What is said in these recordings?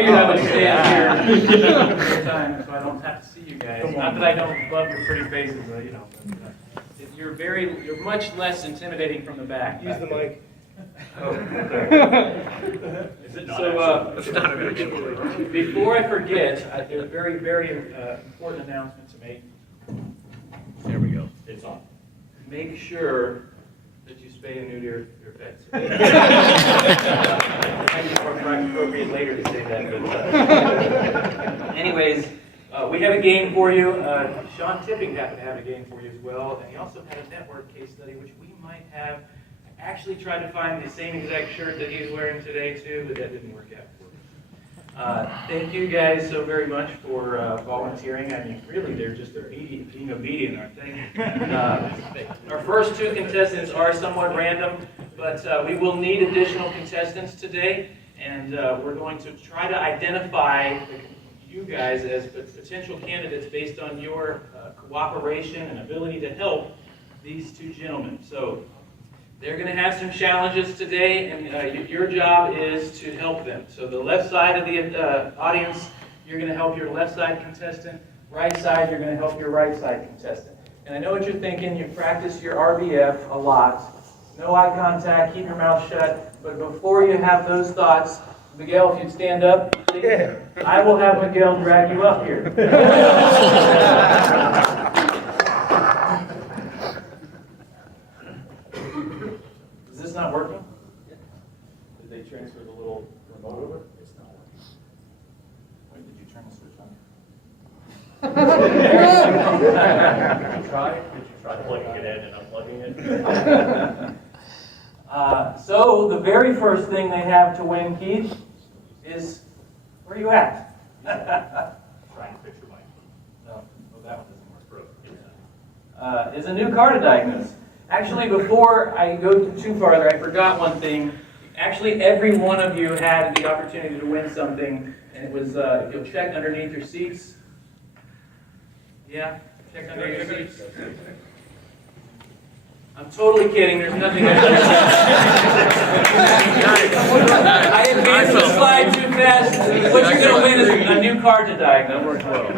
figured I would stand here all the time so I don't have to see you guys. Not that I don't love your pretty faces, you know. But, you're much less intimidating from the back. Use the mic. Oh, is it not it's not an actual. Before I forget, there's a very, very important announcement to make. There we go. It's on. Make sure that you spay and neuter your pets. Thank you for trying appropriate later to say that. But, anyways, we have a game for you. Sean Tipping happened to have a game for you as well, and he also had a network case study, which we might have. I actually tried to find the same exact shirt that he's wearing today too, but that didn't work out for me. Thank you guys so very much for volunteering. I mean, really, they're just being obedient, aren't they? Our first two contestants are somewhat random, but we will need additional contestants today, and we're going to try to identify you guys as potential candidates based on your cooperation and ability to help these two gentlemen. So they're going to have some challenges today, and your job is to help them. So the left side of the audience, you're going to help your left side contestant. Right side, you're going to help your right side contestant. And I know what you're thinking. You practice your RBF a lot. No eye contact, keep your mouth shut. But before you have those thoughts, Miguel, if you'd stand up, please. I will have Miguel drag you up here. Is this not working? Did they transfer the little remote over? It's not working. Wait, did you turn the switch on? Did you try plugging it in and unplugging it? So the very first thing they have to win, Keith, is where are you at? Try and fix your mic. No, that one doesn't work. Is a new car to diagnose. Actually, before I go too farther, I forgot one thing. Actually, every one of you had the opportunity to win something, and it was, if you'll check underneath your seats. Yeah, check under your seats. I'm totally kidding, there's nothing I advanced the slide too fast. What you're going to win is a new car to diagnose. Number 12.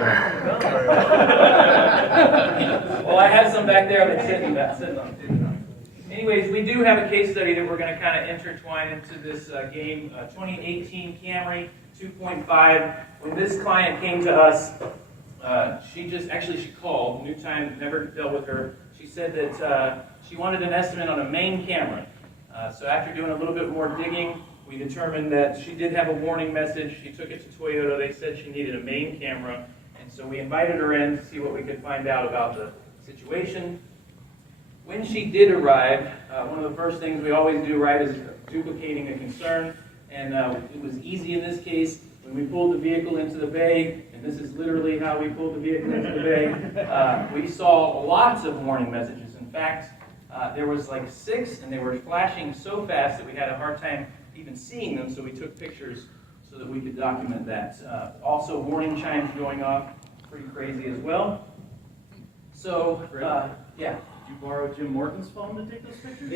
Well, I have some back there I've been sitting on. Anyways, we do have a case study that we're going to kind of intertwine into this game. 2018 Camry 2.5. When this client came to us, she called. New Time never dealt with her. She said that she wanted an estimate on a main camera. So after doing a little bit more digging, we determined that she did have a warning message. She took it to Toyota. They said she needed a main camera. And so we invited her in to see what we could find out about the situation. When she did arrive, one of the first things we always do, right, is duplicating a concern. And it was easy in this case. When we pulled the vehicle into the bay, and this is literally how we pulled the vehicle into the bay, we saw lots of warning messages. In fact, there was like 6, and they were flashing so fast that we had a hard time even seeing them, so we took pictures so that we could document that. Also, warning chimes going off, pretty crazy as well. So, yeah. Did you borrow Jim Morton's phone to take those pictures?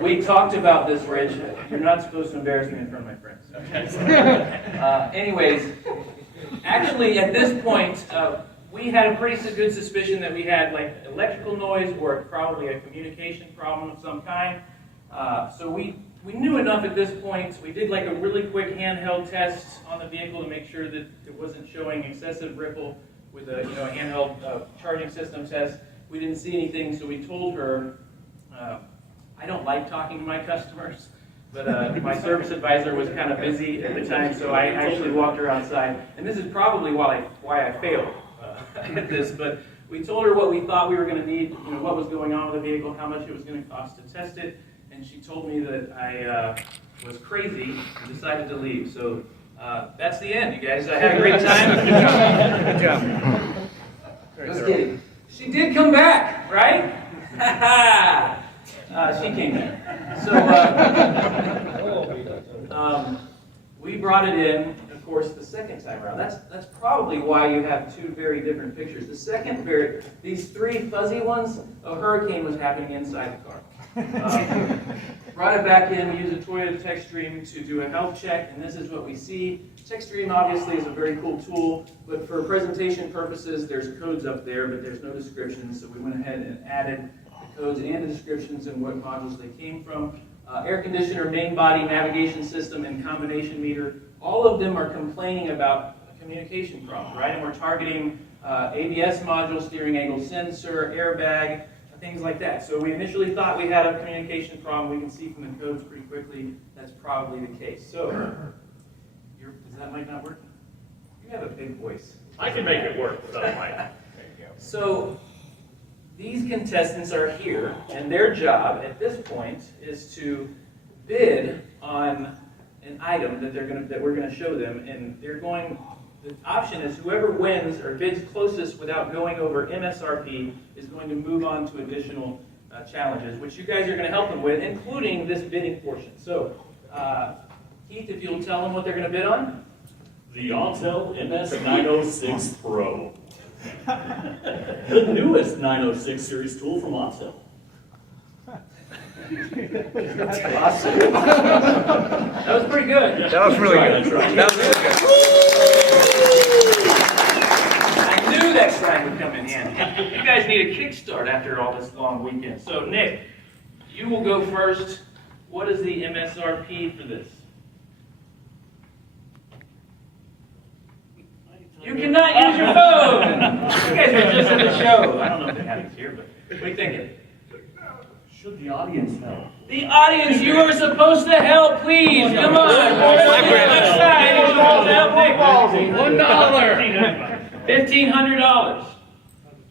We talked about this, Rich. You're not supposed to embarrass me in front of my friends. Okay. Anyways, actually, at this point, we had a pretty good suspicion that we had like electrical noise or probably a communication problem of some kind. So we knew enough at this point. We did like a really quick handheld test on the vehicle to make sure that it wasn't showing excessive ripple with a handheld charging system test. We didn't see anything, so we told her, I don't like talking to my customers, but my service advisor was kind of busy at the time, so I actually walked her outside. And this is probably why I failed at this, but we told her what we thought we were going to need, what was going on with the vehicle, how much it was going to cost to test it, and she told me that I was crazy and decided to leave. So that's the end, you guys. I had a great time. Good job. Just kidding. She did come back, right? She came back. So we brought it in, of course, the second time around. That's probably why you have two very different pictures. The second these 3 fuzzy ones, a hurricane was happening inside the car. brought it back in. We use a Toyota TechStream to do a health check, and this is what we see. TechStream obviously is a very cool tool, but for presentation purposes, there's codes up there, but there's no descriptions, so we went ahead and added the codes and the descriptions and what modules they came from. Air conditioner, main body, navigation system, and combination meter. All of them are complaining about a communication problem, right? And we're targeting ABS module, steering angle sensor, airbag, things like that. So we initially thought we had a communication problem. We can see from the codes pretty quickly that's probably the case. So, is that mic not working? You have a big voice. I can make it work without a mic. So, these contestants are here, and their job at this point is to bid on an item that we're gonna show them, and they're going. The option is whoever wins or bids closest without going over MSRP is going to move on to additional challenges, which you guys are going to help them with, including this bidding portion. So, Keith, if you'll tell them what they're going to bid on. The Autel MS906 Pro. The newest 906 series tool from Autel. Awesome. That was pretty good. That was really good. That was really good. I knew that sign would come in handy. You guys need a kickstart after all this long weekend. So, Nick, you will go first. What is the MSRP for this? You cannot use your phone! You guys were just at the show. I don't know if they have it here, but what are you thinking? Should the audience know? The audience, you are supposed to help, please. Come on. Left side, you're supposed to help Nick. $1. $1,500.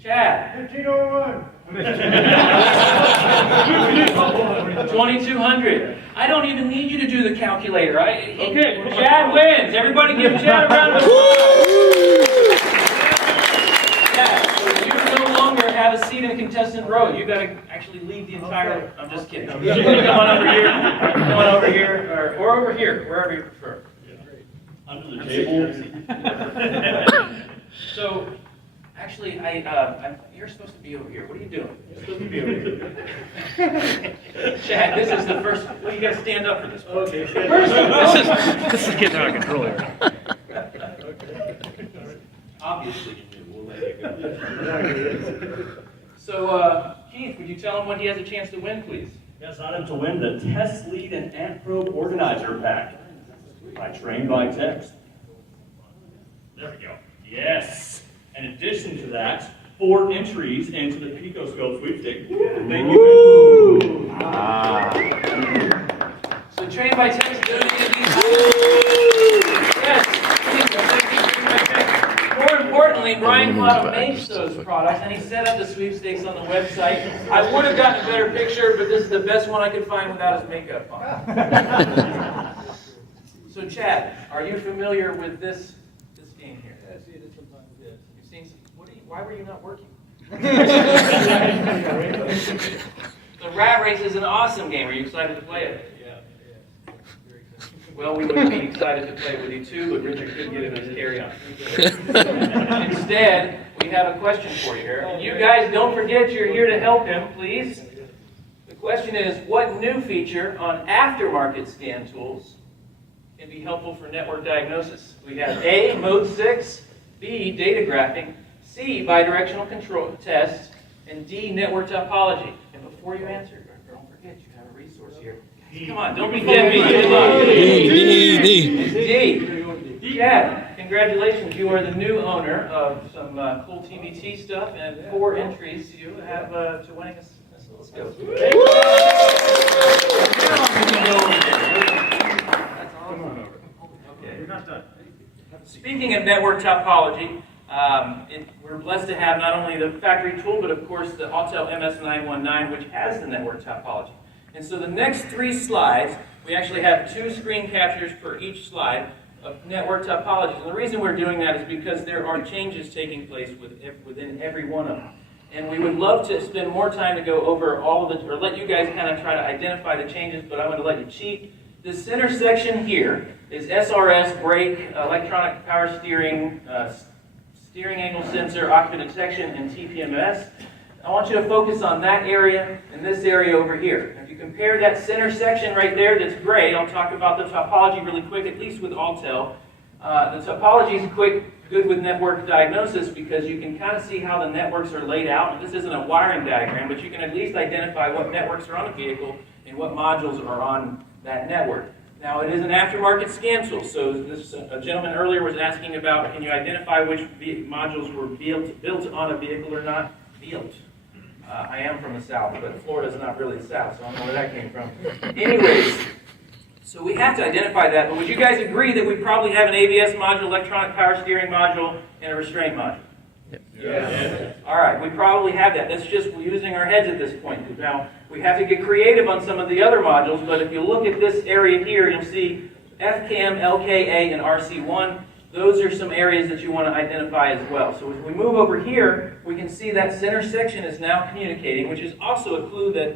Chad. $1,501. $2,200. I don't even need you to do the calculator. Okay. Chad wins. Everybody give Chad a round of applause. Chad, you no longer have a seat in the contestant row. You got to actually leave the entire. I'm just kidding. Come on over here. Come on over here, or over here, wherever you prefer. Under the table. So, actually, you're supposed to be over here. What are you doing? You're supposed to be over here. Chad, this is the first. Well, you got to stand up for this. Okay. This is getting out of control here. Obviously, you knew. We'll let you go. So, Keith, would you tell him what he has a chance to win, please? Yes, I am to win the Test Lead and Ant Probe Organizer Pack by Train by Text. There we go. Yes. In addition to that, 4 entries into the Picoscope sweepstake. Thank you. So Train by Text donated these. Yes. Thank you, Train by Text. More importantly, Brian Cotto makes those products, and he set up the sweepstakes on the website. I would have gotten a better picture, but this is the best one I could find without his makeup on. So Chad, are you familiar with this game here? I see it sometimes, yes. You've seen some, why were you not working? The Rat Race is an awesome game. Are you excited to play it? Yeah. Very exciting. Well, we would be excited to play with you too, but Richard couldn't get it in his carry-on. Instead, we have a question for you here. And you guys, don't forget you're here to help him, please. The question is, what new feature on aftermarket scan tools can be helpful for network diagnosis? We have A, Mode 6, B, data graphing, C, bidirectional control tests, and D, network topology. And before you answer, don't forget you have a resource here. Come on, don't be deadbeat. It's D. Chad, congratulations. You are the new owner of some cool TBT stuff and 4 entries you have to winning us. Let's go. You're not done. Speaking of network topology, we're blessed to have not only the factory tool, but of course the Autel MS919, which has the network topology. And so the next 3 slides, we actually have 2 screen captures per each slide of network topologies. And the reason we're doing that is because there are changes taking place within every one of them. And we would love to spend more time to go over all of the, or let you guys kind of try to identify the changes, but I'm going to let you cheat. This center section here is SRS, brake, electronic power steering, steering angle sensor, occupant detection, and TPMS. I want you to focus on that area and this area over here. And if you compare that center section right there that's gray, I'll talk about the topology really quick, at least with Altel. The topology is good with network diagnosis because you can kind of see how the networks are laid out. And this isn't a wiring diagram, but you can at least identify what networks are on the vehicle and what modules are on that network. Now, it is an aftermarket scan tool, so a gentleman earlier was asking about, can you identify which modules were built on a vehicle or not? Built. I am from the South, but Florida's not really the South, so I don't know where that came from. Anyways, so we have to identify that, but would you guys agree that we probably have an ABS module, electronic power steering module, and a restraint module? Yeah. All right, we probably have that. That's just using our heads at this point. Now, we have to get creative on some of the other modules, but if you look at this area here, you'll see FCAM, LKA, and RC1. Those are some areas that you want to identify as well. So as we move over here, we can see that center section is now communicating, which is also a clue that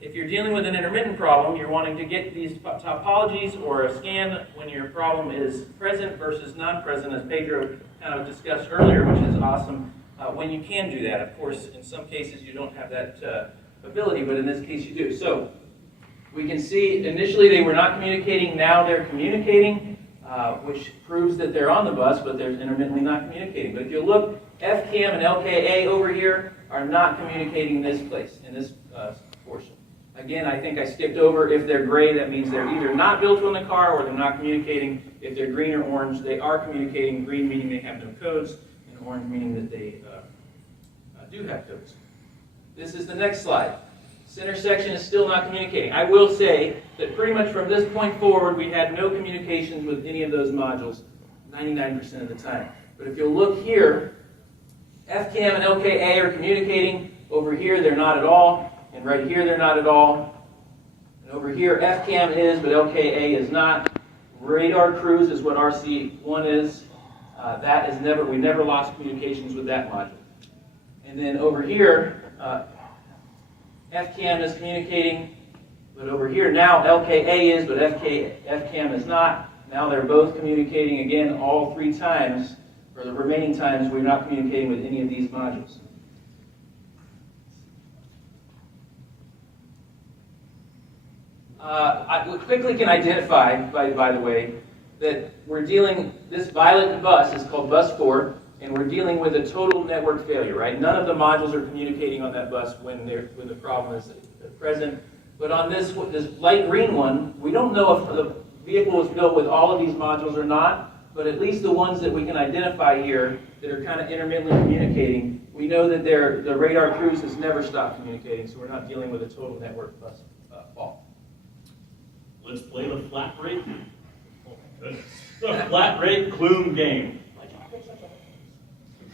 if you're dealing with an intermittent problem, you're wanting to get these topologies or a scan when your problem is present versus non-present, as Pedro kind of discussed earlier, which is awesome. When you can do that, of course, in some cases you don't have that ability, but in this case you do. So we can see initially they were not communicating, now they're communicating, which proves that they're on the bus, but they're intermittently not communicating. But if you look, FCAM and LKA over here are not communicating in this place, in this portion. Again, I think I skipped over, if they're gray, that means they're either not built on the car or they're not communicating. If they're green or orange, they are communicating. Green meaning they have no codes, and orange meaning that they do have codes. This is the next slide. Center section is still not communicating. I will say that pretty much from this point forward, we had no communications with any of those modules 99% of the time. But if you'll look here, FCAM and LKA are communicating. Over here, they're not at all. And right here, they're not at all. And over here, FCAM is, but LKA is not. Radar cruise is what RC1 is. That is we never lost communications with that module. And then over here, FCAM is communicating, but over here now LKA is, but FCAM is not. Now they're both communicating again all 3 times. For the remaining times, we're not communicating with any of these modules. I quickly can identify, by the way, that we're dealing, this violet bus is called bus 4, and we're dealing with a total network failure, right? None of the modules are communicating on that bus when the problem is present. But on this light green one, we don't know if the vehicle was built with all of these modules or not, but at least the ones that we can identify here that are kind of intermittently communicating, we know that the radar cruise has never stopped communicating, so we're not dealing with a total network bus fault. Let's play the flat rate. Oh my goodness. The flat rate plume game.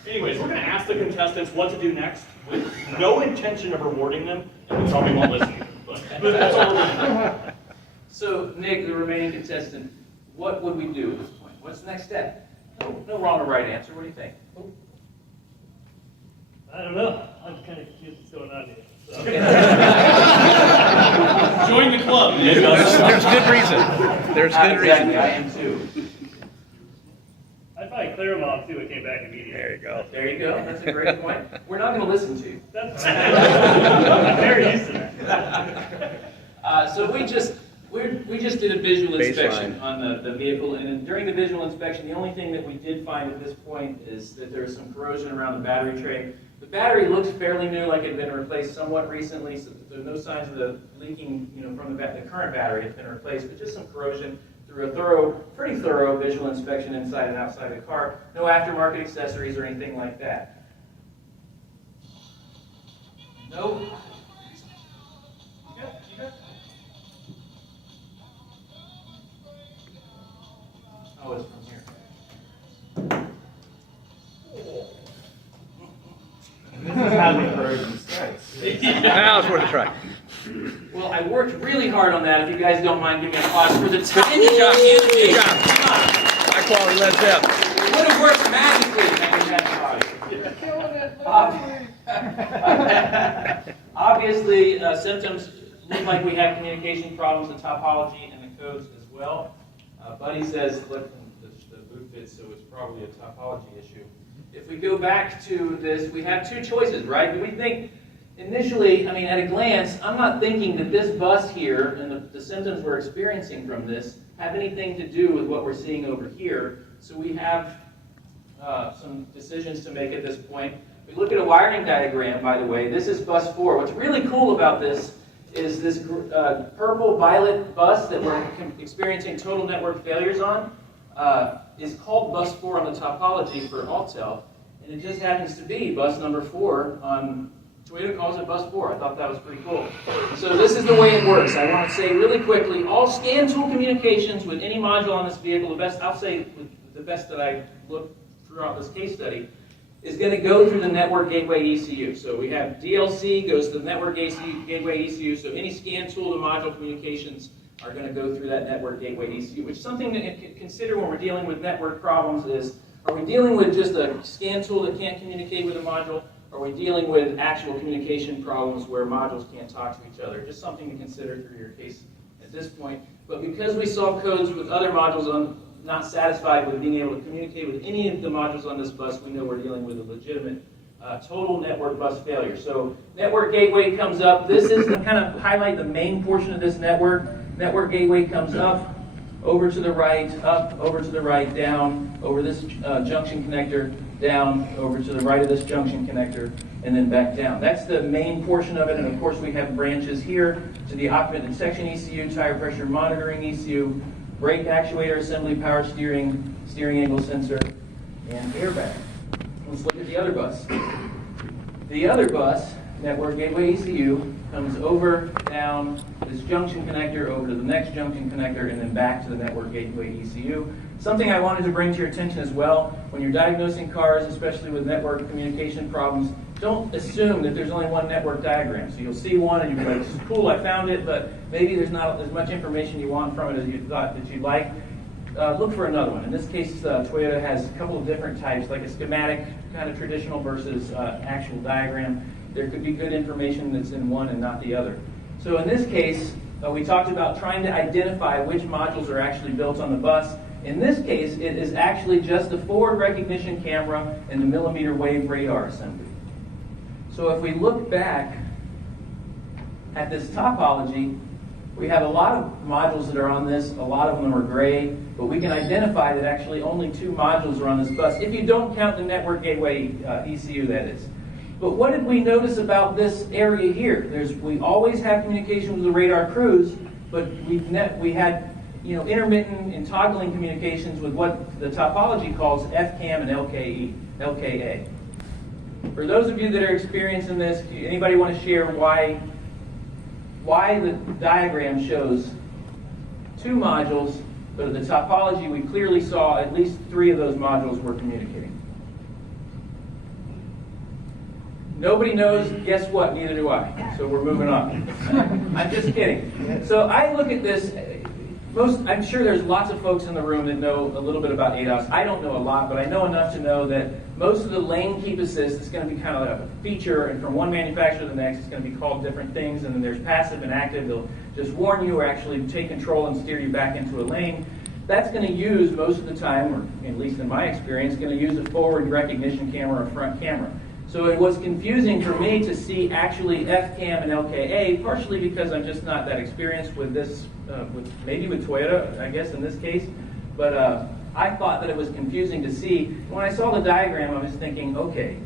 Anyways, we're going to ask the contestants what to do next with no intention of rewarding them, and they probably won't listen to them. But that's all we're going to do. So, Nick, the remaining contestant, what would we do at this point? What's the next step? No wrong or right answer. What do you think? I don't know. I'm kind of confused what's going on here. So. Join the club. There's good reason. There's good reason. Exactly, I am too. I'd probably clear them off too and came back immediately. There you go. There you go. That's a great point. We're not going to listen to you. That's I'm very used to that. So we just did a visual inspection Baseline. on the vehicle, and during the visual inspection, the only thing that we did find at this point is that there's some corrosion around the battery tray. The battery looks fairly new, like it had been replaced somewhat recently, so there's no signs of the leaking, from the current battery has been replaced, but just some corrosion through a pretty thorough visual inspection inside and outside the car. No aftermarket accessories or anything like that. No. Oh, it's from here. This is how the corrosion starts. Now it's worth a try. Well, I worked really hard on that. If you guys don't mind, give me applause for the tiny gigantic. job. Come on. High quality Led Zeppelin. It would have worked magically. Obviously, symptoms look like we have communication problems, the topology, and the codes as well. Buddy says, look, the boot fits, so it's probably a topology issue. If we go back to this, we have 2 choices, right? Do we think initially, I mean, at a glance, I'm not thinking that this bus here and the symptoms we're experiencing from this have anything to do with what we're seeing over here. So we have some decisions to make at this point. We look at a wiring diagram, by the way. This is bus 4. What's really cool about this is this purple-violet bus that we're experiencing total network failures on is called bus 4 on the topology for Altel. And it just happens to be bus number 4 on, Toyota calls it bus 4. I thought that was pretty cool. So this is the way it works. I want to say really quickly, all scan tool communications with any module on this vehicle, I'll say with the best that I looked throughout this case study, is going to go through the network gateway ECU. So we have DLC goes to the network gateway ECU, so any scan tool to module communications are going to go through that network gateway ECU, which is something to consider when we're dealing with network problems is, are we dealing with just a scan tool that can't communicate with a module? Or are we dealing with actual communication problems where modules can't talk to each other? Just something to consider for your case at this point. But because we saw codes with other modules not satisfied with being able to communicate with any of the modules on this bus, we know we're dealing with a legitimate total network bus failure. So network gateway comes up. This is to kind of highlight the main portion of this network. Network gateway comes up, over to the right, up, over to the right, down, over this junction connector, down, over to the right of this junction connector, and then back down. That's the main portion of it, and of course we have branches here to the occupant detection ECU, tire pressure monitoring ECU, brake actuator assembly, power steering, steering angle sensor, and airbag. Let's look at the other bus. The other bus, network gateway ECU, comes over, down, this junction connector, over to the next junction connector, and then back to the network gateway ECU. Something I wanted to bring to your attention as well, when you're diagnosing cars, especially with network communication problems, don't assume that there's only one network diagram. So you'll see one and you'll be like, this is cool, I found it, but maybe there's not as much information you want from it as you thought that you'd like. Look for another one. In this case, Toyota has a couple of different types, like a schematic, kind of traditional versus actual diagram. There could be good information that's in one and not the other. So in this case, we talked about trying to identify which modules are actually built on the bus. In this case, it is actually just the forward recognition camera and the millimeter wave radar assembly. So if we look back at this topology, we have a lot of modules that are on this. A lot of them are gray, but we can identify that actually only 2 modules are on this bus, if you don't count the network gateway ECU, that is. But what did we notice about this area here? We always have communication with the radar crews, but we had intermittent and toggling communications with what the topology calls FCAM and LKA. For those of you that are experiencing this, anybody want to share why the diagram shows 2 modules, but at the topology we clearly saw at least 3 of those modules were communicating? Nobody knows, guess what? Neither do I. So we're moving on. I'm just kidding. So I look at this, I'm sure there's lots of folks in the room that know a little bit about ADAS. I don't know a lot, but I know enough to know that most of the lane keep assist is going to be kind of like a feature, and from one manufacturer to the next, it's going to be called different things, and then there's passive and active. They'll just warn you or actually take control and steer you back into a lane. That's going to use, most of the time, or at least in my experience, going to use a forward recognition camera or front camera. So it was confusing for me to see actually FCAM and LKA, partially because I'm just not that experienced with this, maybe with Toyota, I guess in this case. But I thought that it was confusing to see. When I saw the diagram, I was thinking, okay,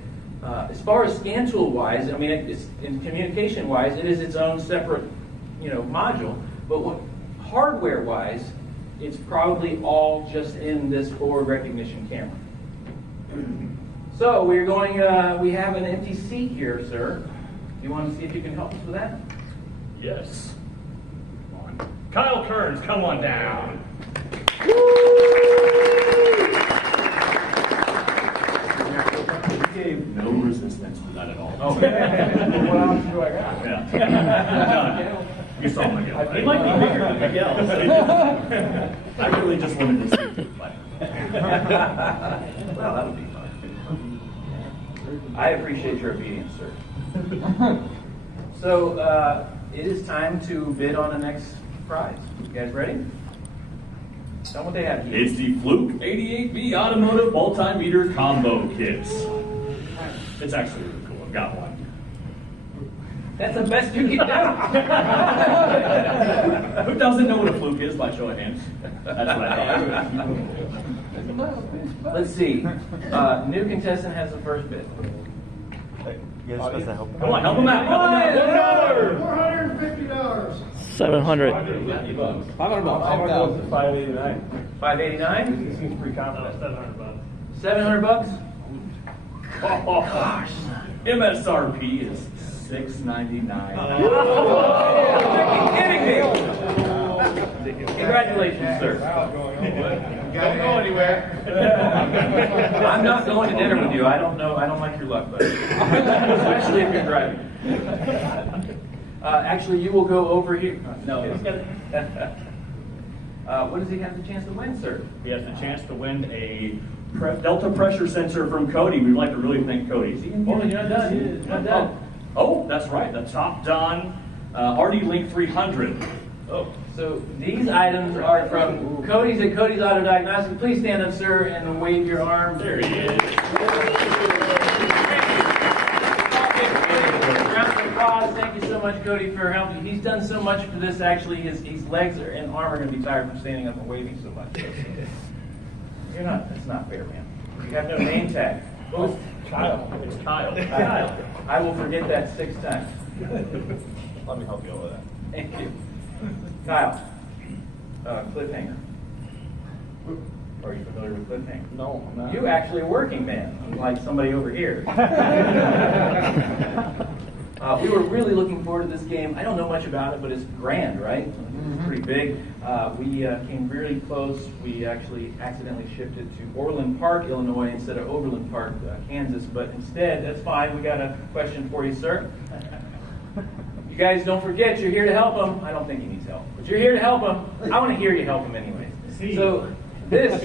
as far as scan tool wise, I mean, in communication wise, it is its own separate, module. But hardware wise, it's probably all just in this forward recognition camera. So we're going. We have an empty seat here, sir. You want to see if you can help us with that? Yes. Come on. Kyle Kearns, come on down. Gave no resistance to that at all. Oh, what else do I got? Yeah. You saw my guy. It might be bigger than Miguel's. I really just wanted to see it. Well, that would be fun. I appreciate your obedience, sir. So it is time to bid on the next prize. You guys ready? Tell what they have here. It's the Fluke 88B Automotive Multimeter Combo Kits. It's actually really cool. I've got one. That's the best you can do. Who doesn't know what a fluke is by show of hands? That's what I thought. Let's see. New contestant has the first bid. Come on, help him out. $450. 700. $589. 589. Seems pretty confident. $700. Oh, gosh. MSRP is $699. You're kidding me. Congratulations, sir. Don't go anywhere. I'm not going to dinner with you. I don't know. I don't like your luck, buddy. Especially if you're driving. Actually, you will go over here. No. What does he have the chance to win, sir? He has the chance to win a Delta pressure sensor from Cody. We'd like to really thank Cody. Is he in here? Oh, you're not done. You're not done. Oh, that's right. The Top Don RD Link 300. Oh, so these items are from Cody's at Cody's Auto Diagnostics. Please stand up, sir, and wave your arm. There he is. Round of applause. Thank you so much, Cody, for helping. He's done so much for this. Actually, his legs and arm are going to be tired from standing up and waving so much. You're not. That's not fair, man. You have no name tag. Oh, Kyle. It's Kyle. Kyle. I will forget that 6 times. Let me help you with that. Thank you. Kyle. Cliffhanger. Are you familiar with cliffhanger? No, I'm not. You actually a working man, unlike somebody over here. We were really looking forward to this game. I don't know much about it, but it's grand, right? It's pretty big. We came really close. We actually accidentally shifted to Orland Park, Illinois, instead of Overland Park, Kansas. But instead, that's fine. We got a question for you, sir. You guys don't forget, you're here to help him. I don't think he needs help, but you're here to help him. I want to hear you help him anyway. So this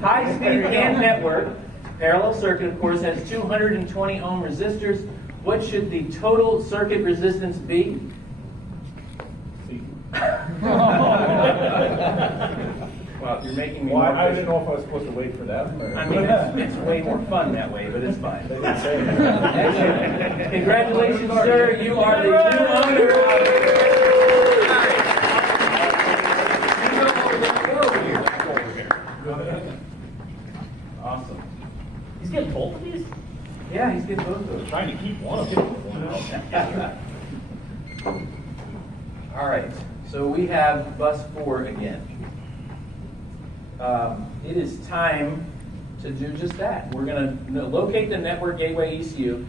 high-speed CAN network, parallel circuit, of course, has 220 ohm resistors. What should the total circuit resistance be? Well, you're making me. Well, more I didn't know if I was supposed to wait for that. Or... I mean, it's way more fun that way, but it's fine. Congratulations, sir. You are the new owner of Awesome. He's getting both of these? Yeah, he's getting both of those. Trying to keep one of them. All right, so we have bus 4 again. It is time to do just that. We're going to locate the network gateway ECU.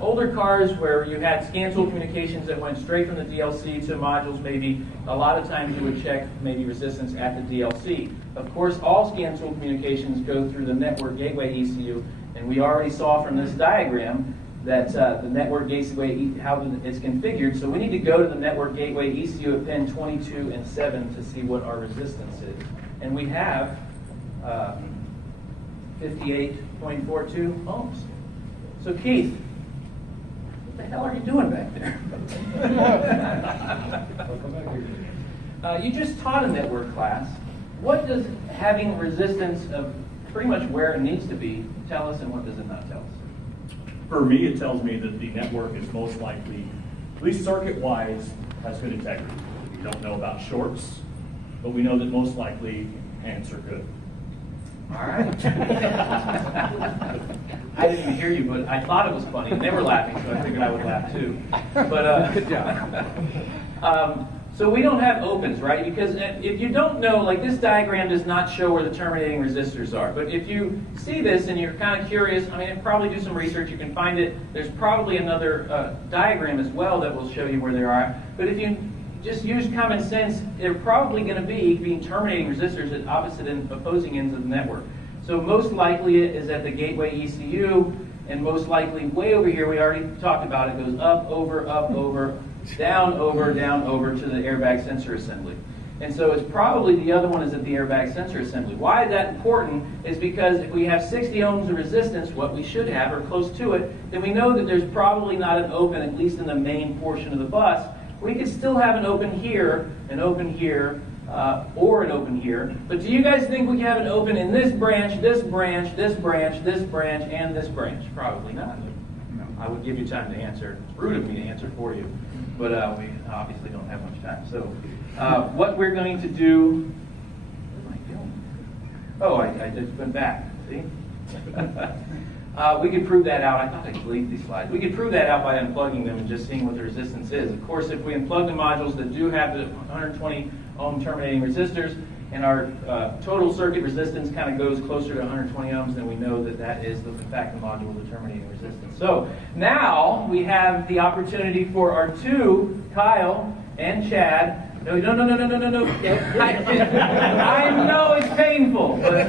Older cars where you had scan tool communications that went straight from the DLC to modules, maybe a lot of times you would check maybe resistance at the DLC. Of course, all scan tool communications go through the network gateway ECU, and we already saw from this diagram that the network gateway, how it's configured. So we need to go to the network gateway ECU at pin 22 and 7 to see what our resistance is. And we have 58.42 ohms. So Keith, what the hell are you doing back there? You just taught a network class. What does having resistance of pretty much where it needs to be tell us, and what does it not tell us? For me, it tells me that the network is most likely, at least circuit-wise, has good integrity. We don't know about shorts, but we know that most likely ants are good. All right. I didn't even hear you, but I thought it was funny. They were laughing, so I figured I would laugh too. But good job. So we don't have opens, right? Because if you don't know, like this diagram does not show where the terminating resistors are. But if you see this and you're kind of curious, I mean, probably do some research. You can find it. There's probably another diagram as well that will show you where they are. But if you just use common sense, they're probably going to be being terminating resistors at opposite and opposing ends of the network. So most likely it is at the gateway ECU, and most likely way over here, we already talked about it, goes up, over, down, over to the airbag sensor assembly. And so it's probably the other one is at the airbag sensor assembly. Why is that important is because if we have 60 ohms of resistance, what we should have, or close to it, then we know that there's probably not an open, at least in the main portion of the bus. We could still have an open here, or an open here. But do you guys think we can have an open in this branch, this branch, this branch, this branch, and this branch? Probably not. I would give you time to answer. It's rude of me to answer for you, but we obviously don't have much time. So what we're going to do, what am I doing? Oh, I just went back, see? We could prove that out. I thought I deleted these slides. We could prove that out by unplugging them and just seeing what the resistance is. Of course, if we unplug the modules that do have the 120 ohm terminating resistors, and our total circuit resistance kind of goes closer to 120 ohms, then we know that that is, in fact, the module with the terminating resistance. So now we have the opportunity for our two, Kyle and Chad. No. I know it's painful, but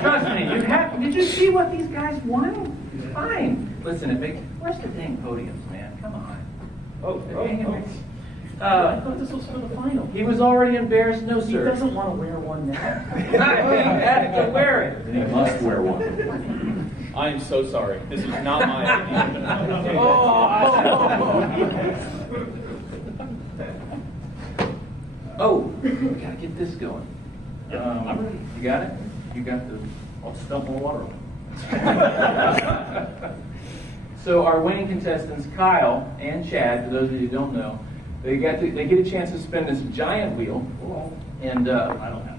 trust me, you have. Did you see what these guys wanted? Fine. Listen, where's the dang podiums, man? Come on. I thought this was for the final. He was already embarrassed. No, He sir. doesn't want to wear one now. He had to wear it. And he must wear one. I am so sorry. This is not my idea. Oh, we gotta get this going. I'm ready. You got it? You got the. I'll stump in the water. So our winning contestants, Kyle and Chad, for those of you who don't know, they get a chance to spin this giant wheel, and I don't have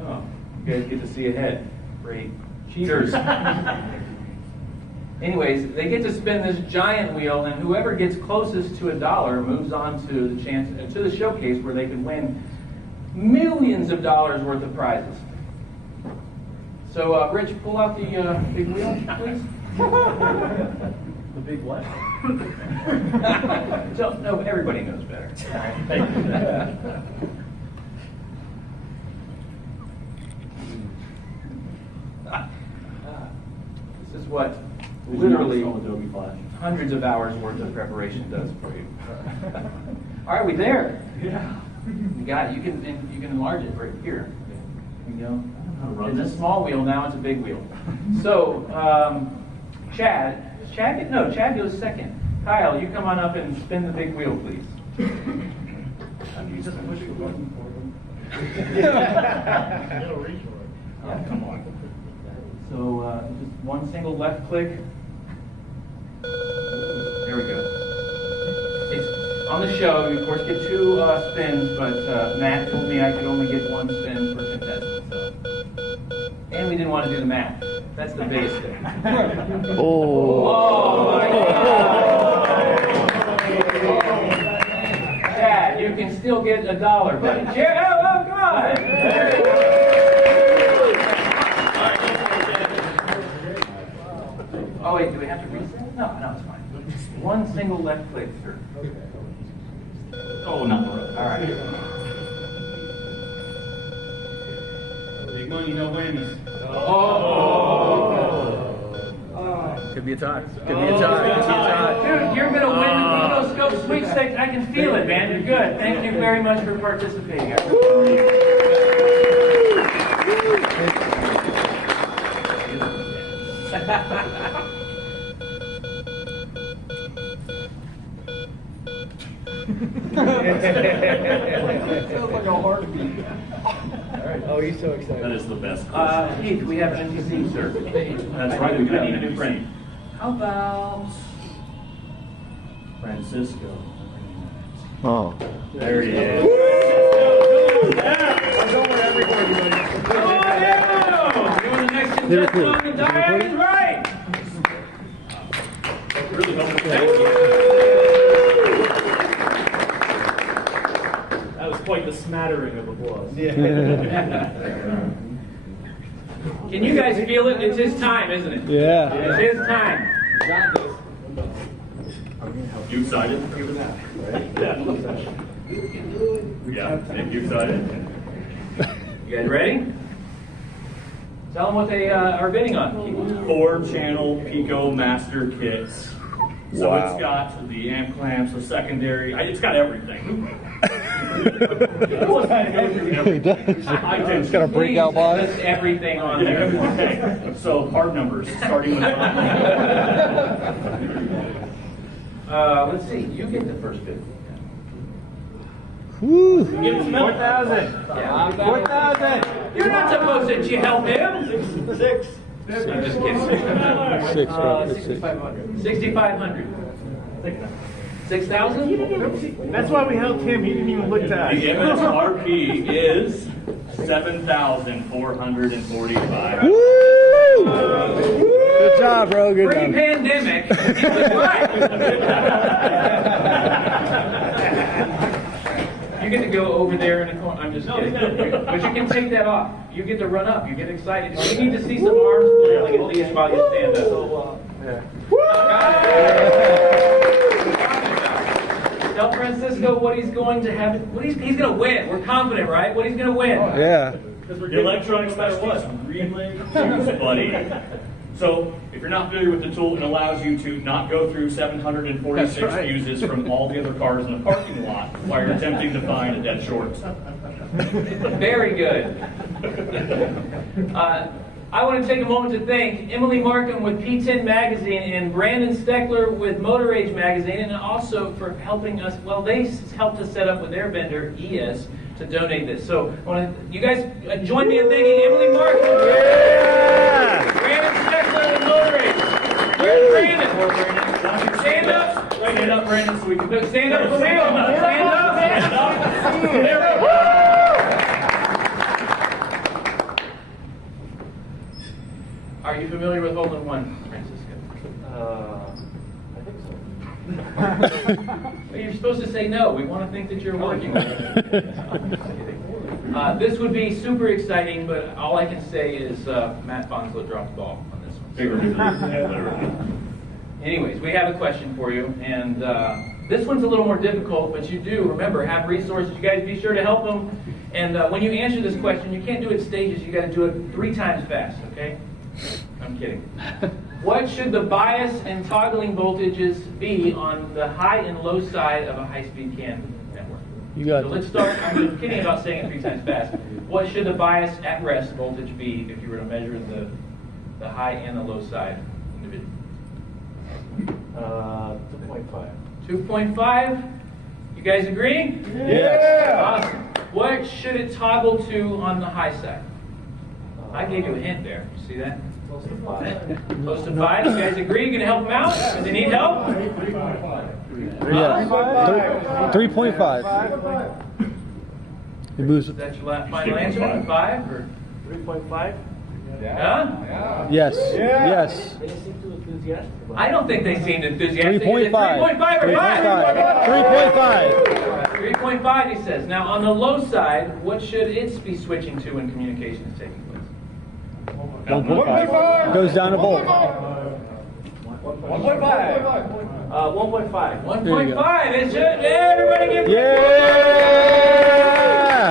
Oh, you guys get to see ahead. Great. Cheaters. Anyways, they get to spin this giant wheel, and whoever gets closest to $1 moves on to the showcase where they can win millions of dollars worth of prizes. So, Rich, pull out the big wheel, please. The big what? No, everybody knows better. All right, thank you. This is what literally Adobe Flash. hundreds of hours worth of preparation does for you. All right, we there? Yeah. You got it. You can enlarge it right here. You know, Run it's a this. small wheel now. It's a big wheel. So, Chad goes second. Kyle, you come on up and spin the big wheel, please. I'm used to push the button for them. Oh, come on. So just one single left click. There we go. It's on the show. You of course get two spins, but Matt told me I could only get one spin per contestant. So. And we didn't want to do the math. That's the biggest thing. Oh my God! Chad, you can still get $1, buddy. Chad, oh, come on! Oh wait, do we have to reset? No, it's fine. One single left click through. Oh, not the road. All right. Big money, no whammies. Could be a tie. Dude, you're going to win the Pico Scope sweepstakes. I can feel it, man. You're good. Thank you very much for participating. Sounds like a heartbeat. Oh, he's so excited. That is the best. Heath, we have an NPC, sir. That's right. We need a new frame. How about... Francisco. Oh. There he is. Don't worry, everybody. Doing the next contestant on the Diag is right! Really helpful. That was quite the smattering of applause. Can you guys feel it? It's his time, isn't it? Yeah. It's his time. You excited? Yeah. Yeah. You excited? You guys ready? Tell them what they are bidding on. 4-channel Pico Master kits. So Wow. it's got the amp clamps, the secondary. It's got everything. It does. It's got a breakout Please box. list everything on Yeah, there. everything. So part numbers starting with. Let's see. You get the first bid. Woo. Give him some help. 4,000. 4,000. You're not supposed to help him. 6. I'm just kidding. 6, bro. 6. 6,500. 6,000? That's why we helped him. He didn't even look to us. The MSRP is $7,445. Woo! Good job, bro. Good job. Pre-pandemic, he was right. You get to go over there in the corner. I'm just kidding. But you can take that off. You get to run up. You get excited. You need to see some arms flailing at least while you stand up. Tell Francisco what he's going to have. He's going to win. We're confident, right? What he's going to win. Yeah. The electronic specialist relay tubes, buddy. So, if you're not familiar with the tool, it allows you to not go through 746 fuses from all the other cars in the parking lot while you're attempting to find a dead short. Very good. I want to take a moment to thank Emily Markham with P10 Magazine and Brandon Steckler with Motor Age Magazine, and also for helping us. Well, they helped us set up with their vendor, ES, to donate this. So, you guys join me in thanking Emily Markham. Yeah! Brandon Steckler with Motor Age. Where's Brandon? Stand up. Stand up, Brandon, so we can Stand up for real. Stand up. There we go. Are you familiar with Holden 1, Francisco? I think so. Well, you're supposed to say no. We want to think that you're working with it. This would be super exciting, but all I can say is Matt Fanslow dropped the ball on this one. Anyways, we have a question for you, and this one's a little more difficult, but you do, remember, have resources. You guys be sure to help them. And when you answer this question, you can't do it in stages. You got to do it 3 times fast, okay? I'm kidding. What should the bias and toggling voltages be on the high and low side of a high-speed CAN network? You got So it. let's start. I'm kidding about saying it 3 times fast. What should the bias at rest voltage be if you were to measure the high and the low side individually? 2.5. 2.5. You guys agree? Yes. Awesome. What should it toggle to on the high side? I gave you a hint there. See that? Close to 5. Close to 5. You guys agree? You gonna help them out? Do they need help? Yeah. 3.5. It moves. Is that your final answer? 5 or? 3.5? Huh? Yes. Yes. They seem too enthusiastic about I don't think they seemed enthusiastic. 3.5. 3.5 or 5? 3.5. 3.5, he says. Now, on the low side, what should it be switching to when communication is taking place? 1.5. Goes down a volt. 1.5. 1.5. 1.5. It should. Everybody give me Yeah!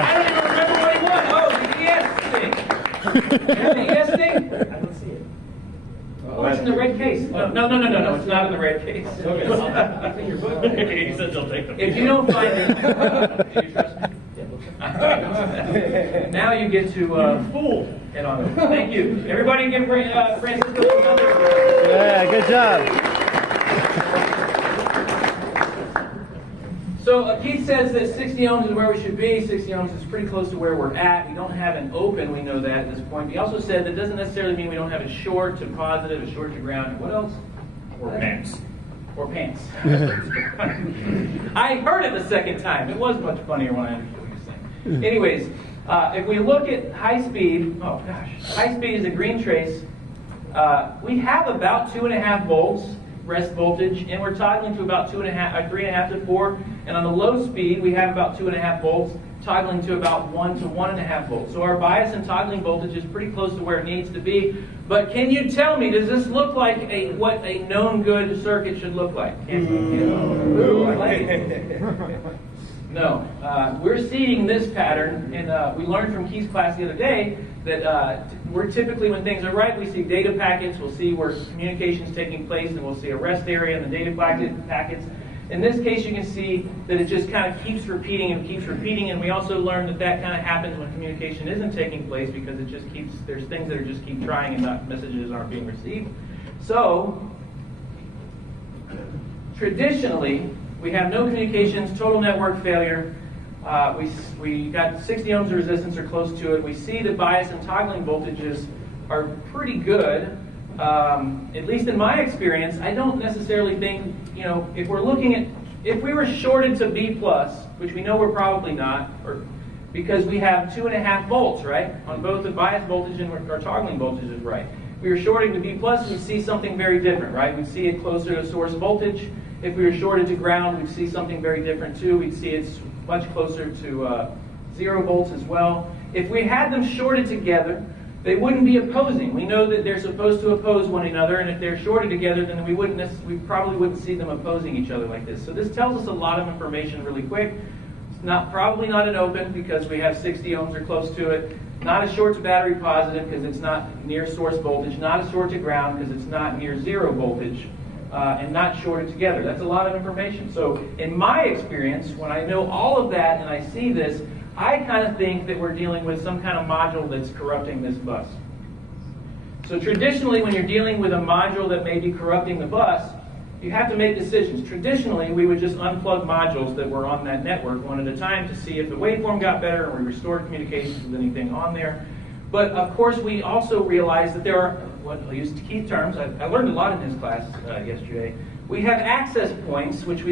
I don't even remember what he won. Oh, the ES thing. The ES thing? I don't see it. Oh, it's in the red case. No. It's not in the red case. He said they'll take them. If you don't find it, do you trust me? Now you get to head on over. Thank you. Everybody give Francisco another. Yeah, good job. So Keith says that 60 ohms is where we should be. 60 ohms is pretty close to where we're at. We don't have an open, we know that at this point. He also said that doesn't necessarily mean we don't have a short to positive, a short to ground. What else? Or pants. Or pants. I heard it the second time. It was much funnier when I understood what he was saying. Anyways, if we look at high speed, high speed is a green trace. We have about 2.5 volts rest voltage, and we're toggling to about 3.5 to 4. And on the low speed, we have about 2.5 volts, toggling to about 1 to 1.5 volts. So our bias and toggling voltage is pretty close to where it needs to be. But can you tell me, does this look like what a known good circuit should look like? Ooh, I like it. No. We're seeing this pattern, and we learned from Keith's class the other day that we're typically, when things are right, we see data packets, we'll see where communication is taking place, and we'll see a rest area in the data packets. In this case, you can see that it just kind of keeps repeating and keeps repeating, and we also learned that that kind of happens when communication isn't taking place because it just keeps, there's things that are just keep trying and messages aren't being received. So, traditionally, we have no communications, total network failure. We got 60 ohms of resistance or close to it. We see the bias and toggling voltages are pretty good. At least in my experience, I don't necessarily think, if we're looking at, if we were shorted to B+, which we know we're probably not, or because we have 2.5 volts, right, on both the bias voltage and our toggling voltage is right. If we were shorting to B+, we'd see something very different, right? We'd see it closer to source voltage. If we were shorted to ground, we'd see something very different too. We'd see it's much closer to 0 volts as well. If we had them shorted together, they wouldn't be opposing. We know that they're supposed to oppose one another, and if they're shorted together, then we probably wouldn't see them opposing each other like this. So this tells us a lot of information really quick. It's probably not an open because we have 60 ohms or close to it. Not a short to battery positive because it's not near source voltage. Not a short to ground because it's not near 0 voltage. And not shorted together. That's a lot of information. So in my experience, when I know all of that and I see this, I kind of think that we're dealing with some kind of module that's corrupting this bus. So traditionally, when you're dealing with a module that may be corrupting the bus, you have to make decisions. Traditionally, we would just unplug modules that were on that network one at a time to see if the waveform got better or we restored communications with anything on there. But of course, we also realize that there are, I'll use key terms. I learned a lot in his class yesterday. We have access points, which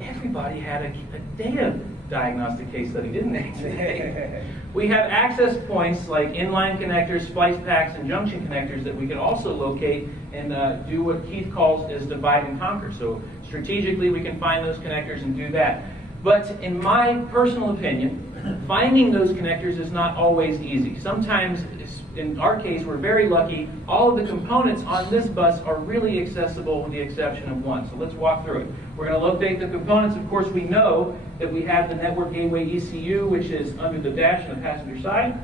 everybody had a data diagnostic case study, didn't they, today? We have access points like inline connectors, splice packs, and junction connectors that we can also locate and do what Keith calls is divide and conquer. So strategically, we can find those connectors and do that. But in my personal opinion, finding those connectors is not always easy. Sometimes, in our case, we're very lucky. All of the components on this bus are really accessible with the exception of one. So let's walk through it. We're going to locate the components. Of course, we know that we have the network gateway ECU, which is under the dash on the passenger side.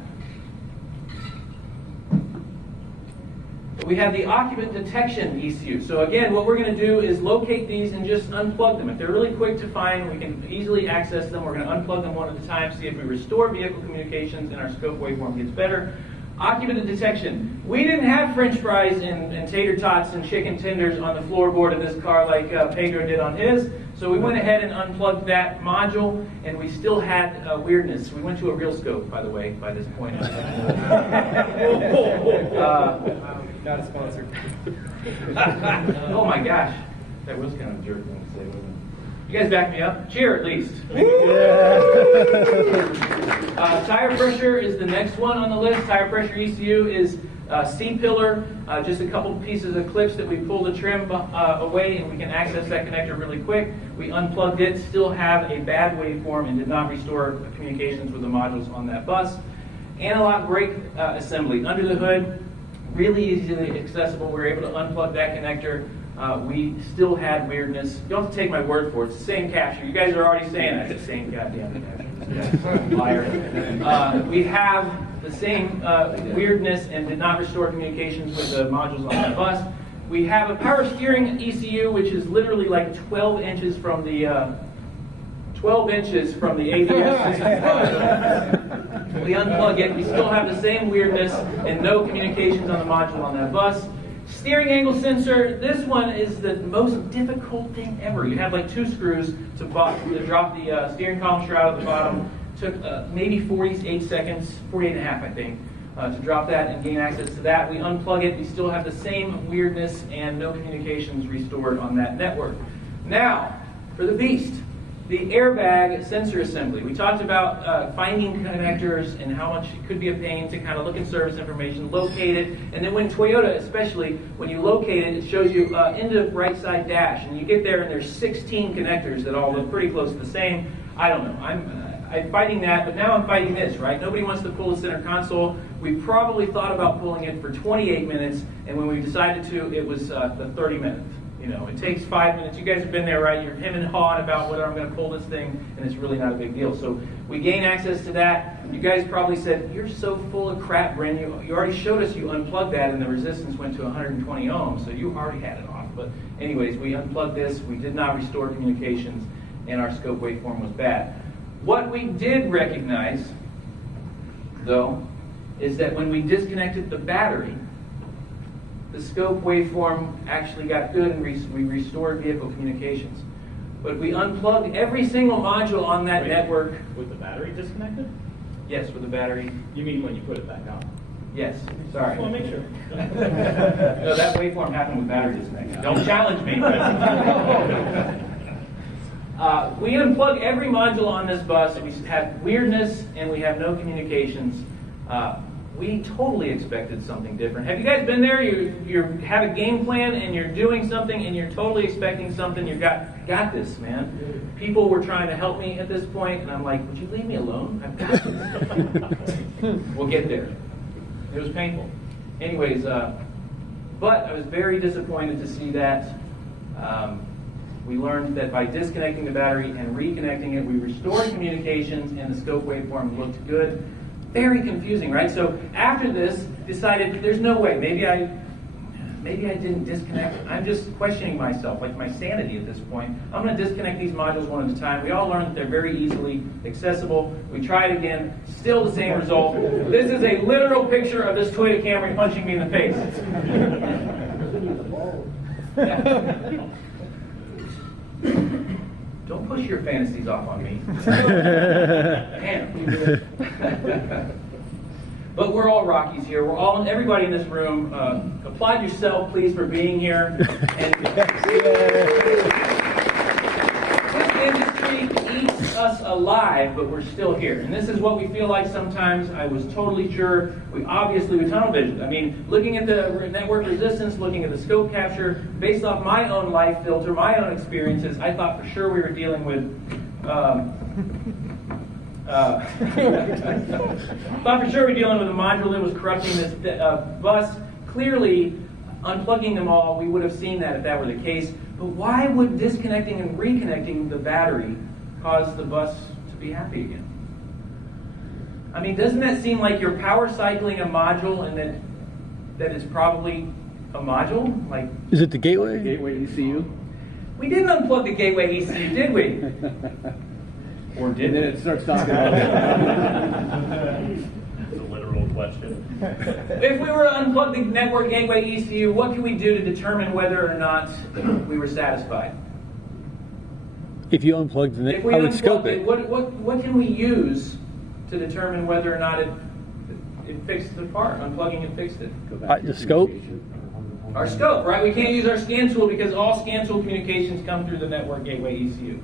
We have the occupant detection ECU. So again, what we're going to do is locate these and just unplug them. If they're really quick to find, we can easily access them. We're going to unplug them one at a time, see if we restore vehicle communications and our scope waveform gets better. Occupant detection. We didn't have French fries and tater tots and chicken tenders on the floorboard of this car like Pedro did on his. So we went ahead and unplugged that module, and we still had weirdness. We went to a real scope, by the way, by this point. Not a sponsor. Oh my gosh. That was kind of a jerk thing to say, wasn't it? You guys back me up? Cheer at least. Tire pressure is the next one on the list. Tire pressure ECU is C-pillar, just a couple pieces of clips that we pull the trim away and we can access that connector really quick. We unplugged it, still have a bad waveform and did not restore communications with the modules on that bus. Analog brake assembly. Under the hood, really easily accessible. We were able to unplug that connector. We still had weirdness. You don't have to take my word for it. It's the same capture. You guys are already saying that. It's the same goddamn capture. Liar. We have the same weirdness and did not restore communications with the modules on that bus. We have a power steering ECU, which is literally like 12 inches from the ABS system. We unplug it. We still have the same weirdness and no communications on the module on that bus. Steering angle sensor, this one is the most difficult thing ever. You have like 2 screws to drop the steering column shroud at the bottom. Took maybe 48 seconds, 48 and a half I think, to drop that and gain access to that. We unplug it, we still have the same weirdness and no communications restored on that network. Now, for the beast, the airbag sensor assembly. We talked about finding connectors and how much it could be a pain to kind of look in service information, locate it, and then when Toyota, especially, when you locate it, it shows you end of right side dash, and you get there and there's 16 connectors that all look pretty close to the same. I don't know. I'm fighting that, but now I'm fighting this, right? Nobody wants to pull the center console. We probably thought about pulling it for 28 minutes, and when we decided to, it was the 30 minutes. You know, it takes 5 minutes. You guys have been there, right? You're hemming and hawing about whether I'm going to pull this thing, and it's really not a big deal. So we gain access to that. You guys probably said, you're so full of crap, Brin. You already showed us you unplugged that, and the resistance went to 120 ohms, so you already had it off. But anyways, we unplugged this. We did not restore communications, and our scope waveform was bad. What we did recognize, though, is that when we disconnected the battery, the scope waveform actually got good and we restored vehicle communications. But we unplugged every single module on that network. With the battery disconnected? Yes, with the battery. You mean when you put it back on? Yes, sorry. Just want to make sure. No, that waveform happened with battery disconnect. Don't challenge me. We unplug every module on this bus. We have weirdness and we have no communications. We totally expected something different. Have you guys been there? You have a game plan and you're doing something and you're totally expecting something. You got this, man. People were trying to help me at this point, and I'm like, would you leave me alone? I've got this. We'll get there. It was painful. Anyways, but I was very disappointed to see that. We learned that by disconnecting the battery and reconnecting it, we restored communications and the scope waveform looked good. Very confusing, right? So after this, decided there's no way. Maybe I didn't disconnect. I'm just questioning myself, like my sanity at this point. I'm going to disconnect these modules one at a time. We all learned that they're very easily accessible. We tried again, still the same result. This is a literal picture of this Toyota Camry punching me in the face. Don't push your fantasies off on me. Damn. But we're all Rockies here. We're all, everybody in this room. Applaud yourself, please, for being here. And this industry eats us alive, but we're still here. And this is what we feel like sometimes. I was totally sure. We obviously, with tunnel vision. I mean, looking at the network resistance, looking at the scope capture, based off my own life filter, my own experiences, I thought for sure we were dealing with thought for sure we're dealing with a module that was corrupting this bus. Clearly, unplugging them all, we would have seen that if that were the case. But why would disconnecting and reconnecting the battery cause the bus to be happy again? I mean, doesn't that seem like you're power cycling a module and that is probably a module? Like, Is it the gateway? Gateway ECU. we didn't unplug the gateway ECU, did we? Or did And then it starts talking about It's a literal question. If we were to unplug the network gateway ECU, what can we do to determine whether or not we were satisfied? If you unplug the If we I would scope unplugged it. what can we use to determine whether or not it fixed the part? Unplugging it fixed it. The scope? Our scope, right? We can't use our scan tool because all scan tool communications come through the network gateway ECU.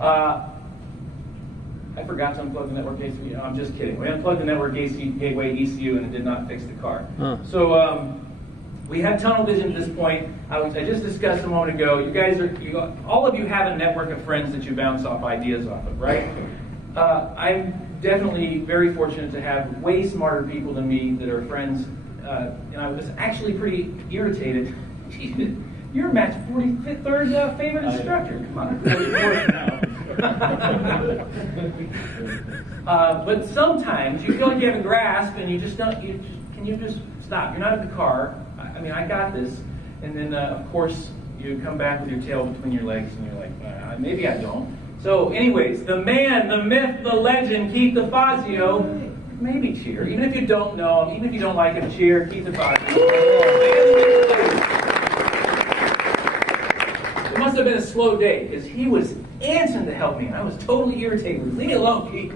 I forgot to unplug the network ECU. No, I'm just kidding. We unplugged the network gateway ECU and it did not fix the car. So we have tunnel vision at this point. I just discussed a moment ago. You guys all of you have a network of friends that you bounce off ideas off of, right? I'm definitely very fortunate to have way smarter people than me that are friends. And I was actually pretty irritated. Jeez, you're Matt's 43rd favorite instructor. Come on, 44th now. But sometimes you feel like you have a grasp and you just don't. Can you just stop? You're not in the car. I mean, I got this. And then, of course, you come back with your tail between your legs and you're like, maybe I don't. So, anyways, the man, the myth, the legend, Keith DeFazio, maybe cheer. Even if you don't know him, even if you don't like him, cheer. Keith DeFazio. It must have been a slow day because he was answering to help me, and I was totally irritated. Leave me alone, Keith.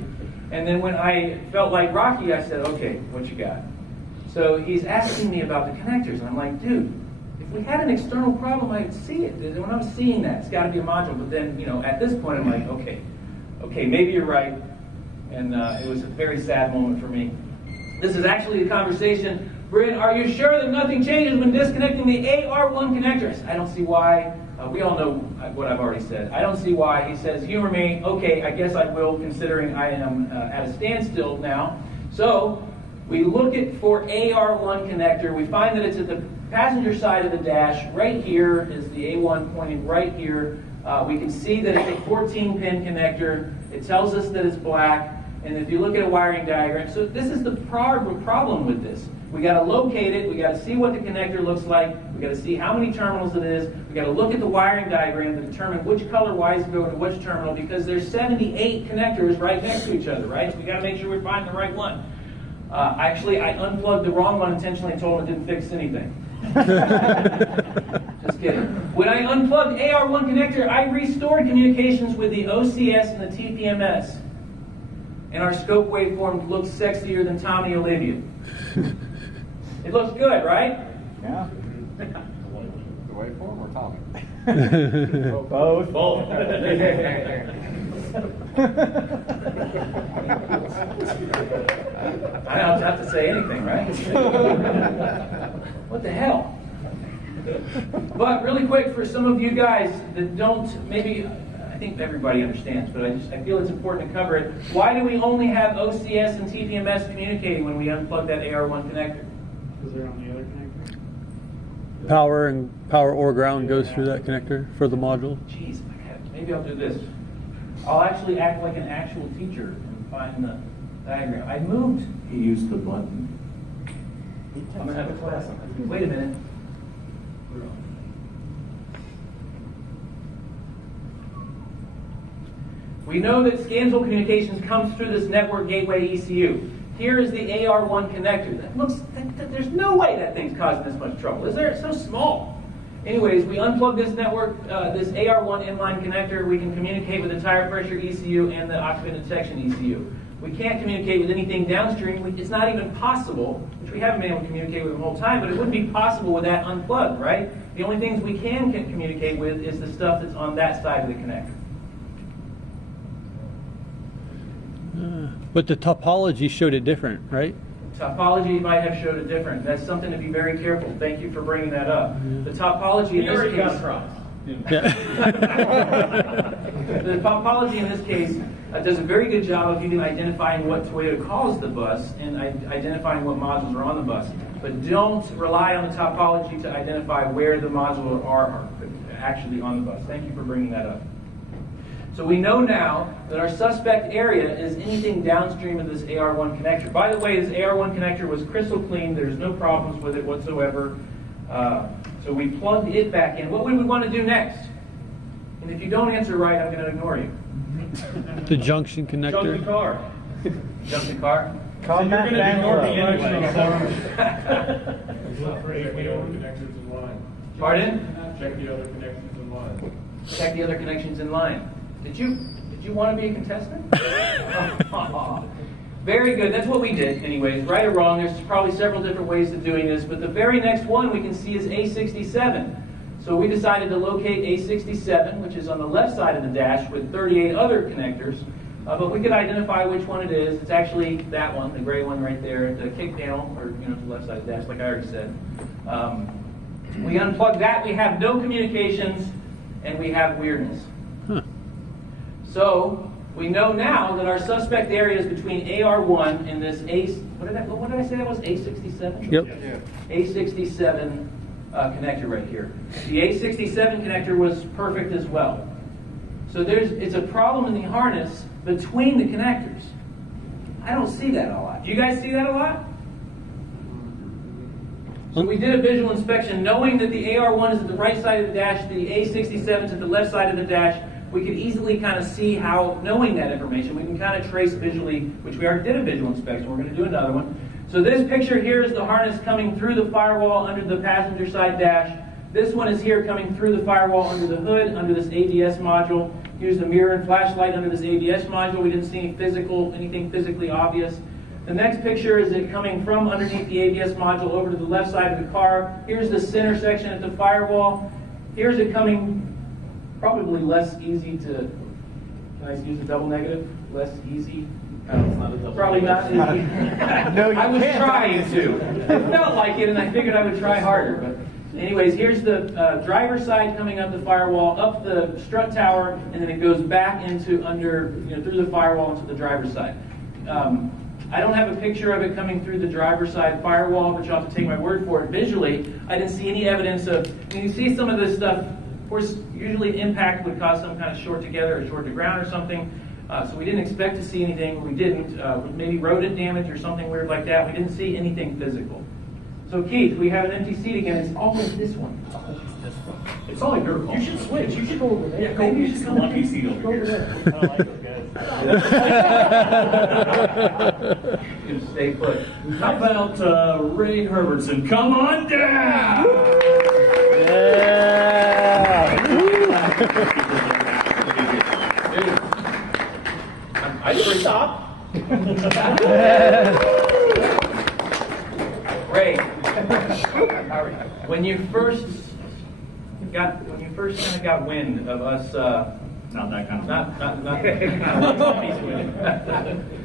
And then when I felt like Rocky, I said, okay, what you got? So he's asking me about the connectors, and I'm like, dude, if we had an external problem, I'd see it. When I'm seeing that, it's got to be a module. But then, at this point, I'm like, okay, maybe you're right. And it was a very sad moment for me. This is actually the conversation. Brin, are you sure that nothing changes when disconnecting the AR1 connectors? I don't see why. We all know what I've already said. I don't see why. He says, humor me. Okay, I guess I will, considering I am at a standstill now. So we look for AR1 connector. We find that it's at the passenger side of the dash. Right here is the A1 pointing right here. We can see that it's a 14-pin connector. It tells us that it's black. And if you look at a wiring diagram, so this is the problem with this. We got to locate it. We got to see what the connector looks like. We got to see how many terminals it is. We got to look at the wiring diagram to determine which color wires go to which terminal, because there's 78 connectors right next to each other, right? So we got to make sure we're finding the right one. Actually, I unplugged the wrong one intentionally and told him it didn't fix anything. Just kidding. When I unplugged AR1 connector, I restored communications with the OCS and the TPMS. And our scope waveform looks sexier than Tommy Olivia. It looks good, right? Yeah. The waveform or Tommy? Both. Both. I don't have to say anything, right? What the hell? But really quick, for some of you guys that don't, maybe, I think everybody understands, but I feel it's important to cover it. Why do we only have OCS and TPMS communicating when we unplug that AR1 connector? Because they're on the other connector. Power or ground goes through that connector for the module. Jeez, maybe I'll do this. I'll actually act like an actual teacher and find the diagram. I moved. He used the button. I'm gonna have a class on that. Wait a minute. We know that Scansel Communications comes through this network gateway ECU. Here is the AR1 connector. There's no way that thing's causing this much trouble, is there? It's so small. Anyways, we unplug this network, this AR1 inline connector. We can communicate with the tire pressure ECU and the occupant detection ECU. We can't communicate with anything downstream. It's not even possible, which we haven't been able to communicate with the whole time, but it wouldn't be possible with that unplugged, right? The only things we can communicate with is the stuff that's on that side of the connector. But the topology showed it different, right? Topology might have showed it different. That's something to be very careful. Thank you for bringing that up. The topology in this case... Yeah. The topology in this case does a very good job of even identifying what Toyota calls the bus and identifying what modules are on the bus. But don't rely on the topology to identify where the modules are actually on the bus. Thank you for bringing that up. So we know now that our suspect area is anything downstream of this AR1 connector. By the way, this AR1 connector was crystal clean. There's no problems with it whatsoever. So we plugged it back in. What would we want to do next? And if you don't answer right, I'm going to ignore you. The junction connector. Junction car. Junction car? Call Matt Fanslow. Look for the other connections in line. Pardon? Check the other connections in line. Check the other connections in line. Did you want to be a contestant? Very good. That's what we did anyways. Right or wrong, there's probably several different ways of doing this, but the very next one we can see is A67. So we decided to locate A67, which is on the left side of the dash with 38 other connectors. But we could identify which one it is. It's actually that one, the gray one right there, the kick panel, or to the left side of the dash, like I already said. We unplug that. We have no communications, and we have weirdness. Huh. So we know now that our suspect area is between AR1 and this what did I say that was? A67? Yep. A67 connector right here. The A67 connector was perfect as well. So it's a problem in the harness between the connectors. I don't see that a lot. Do you guys see that a lot? So we did a visual inspection knowing that the AR1 is at the right side of the dash, the A67 is at the left side of the dash. We could easily kind of see how, knowing that information, we can kind of trace visually, which we already did a visual inspection. We're going to do another one. So this picture here is the harness coming through the firewall under the passenger side dash. This one is here coming through the firewall under the hood, under this ABS module. Here's the mirror and flashlight under this ABS module. We didn't see anything physically obvious. The next picture is it coming from underneath the ABS module over to the left side of the car. Here's the center section at the firewall. Here's it coming probably less easy to, can I use a double negative? Less easy? Probably not easy. No, you I was can't. trying to. It felt like it, and I figured I would try harder. But anyways, here's the driver's side coming up the firewall, up the strut tower, and then it goes back into through the firewall into the driver's side. I don't have a picture of it coming through the driver's side firewall, but you'll have to take my word for it. Visually, I didn't see any evidence of, you see some of this stuff, of course, usually impact would cause some kind of short together or short to ground or something. So we didn't expect to see anything. We didn't. Maybe rodent damage or something weird like that. We didn't see anything physical. So Keith, we have an empty seat again. It's always this one. It's all your fault. You should switch. You should go over there. Yeah, Maybe you should come lucky seat over here. I don't like those guys. You can stay put. How about Ray Herbertson? Come on down! Yeah. I stop. Ray, when you first kind of got wind of us, Not that kind of. not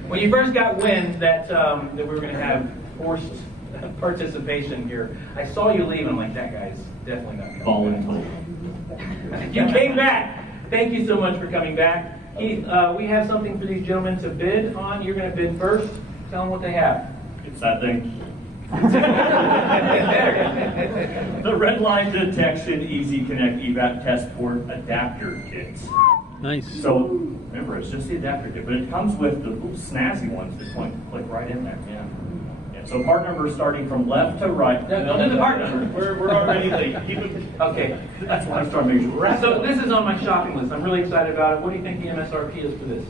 when you first got wind that that we were going to have forced participation here, I saw you leave, and I'm like, that guy's definitely not coming back. You came back. Thank you so much for coming back. Keith, we have something for these gentlemen to bid on. You're going to bid first. Tell them what they have. It's that thing. The red line detection Easy Connect EVAP test port adapter kits. Nice. So remember, it's just the adapter kit, but it comes with the little snazzy ones that click right in there. Yeah. So part number starting from left to right. No, do the part number. We're already late. Keep it. Okay. That's why I started making sure. So this is on my shopping list. I'm really excited about it. What do you think the MSRP is for this?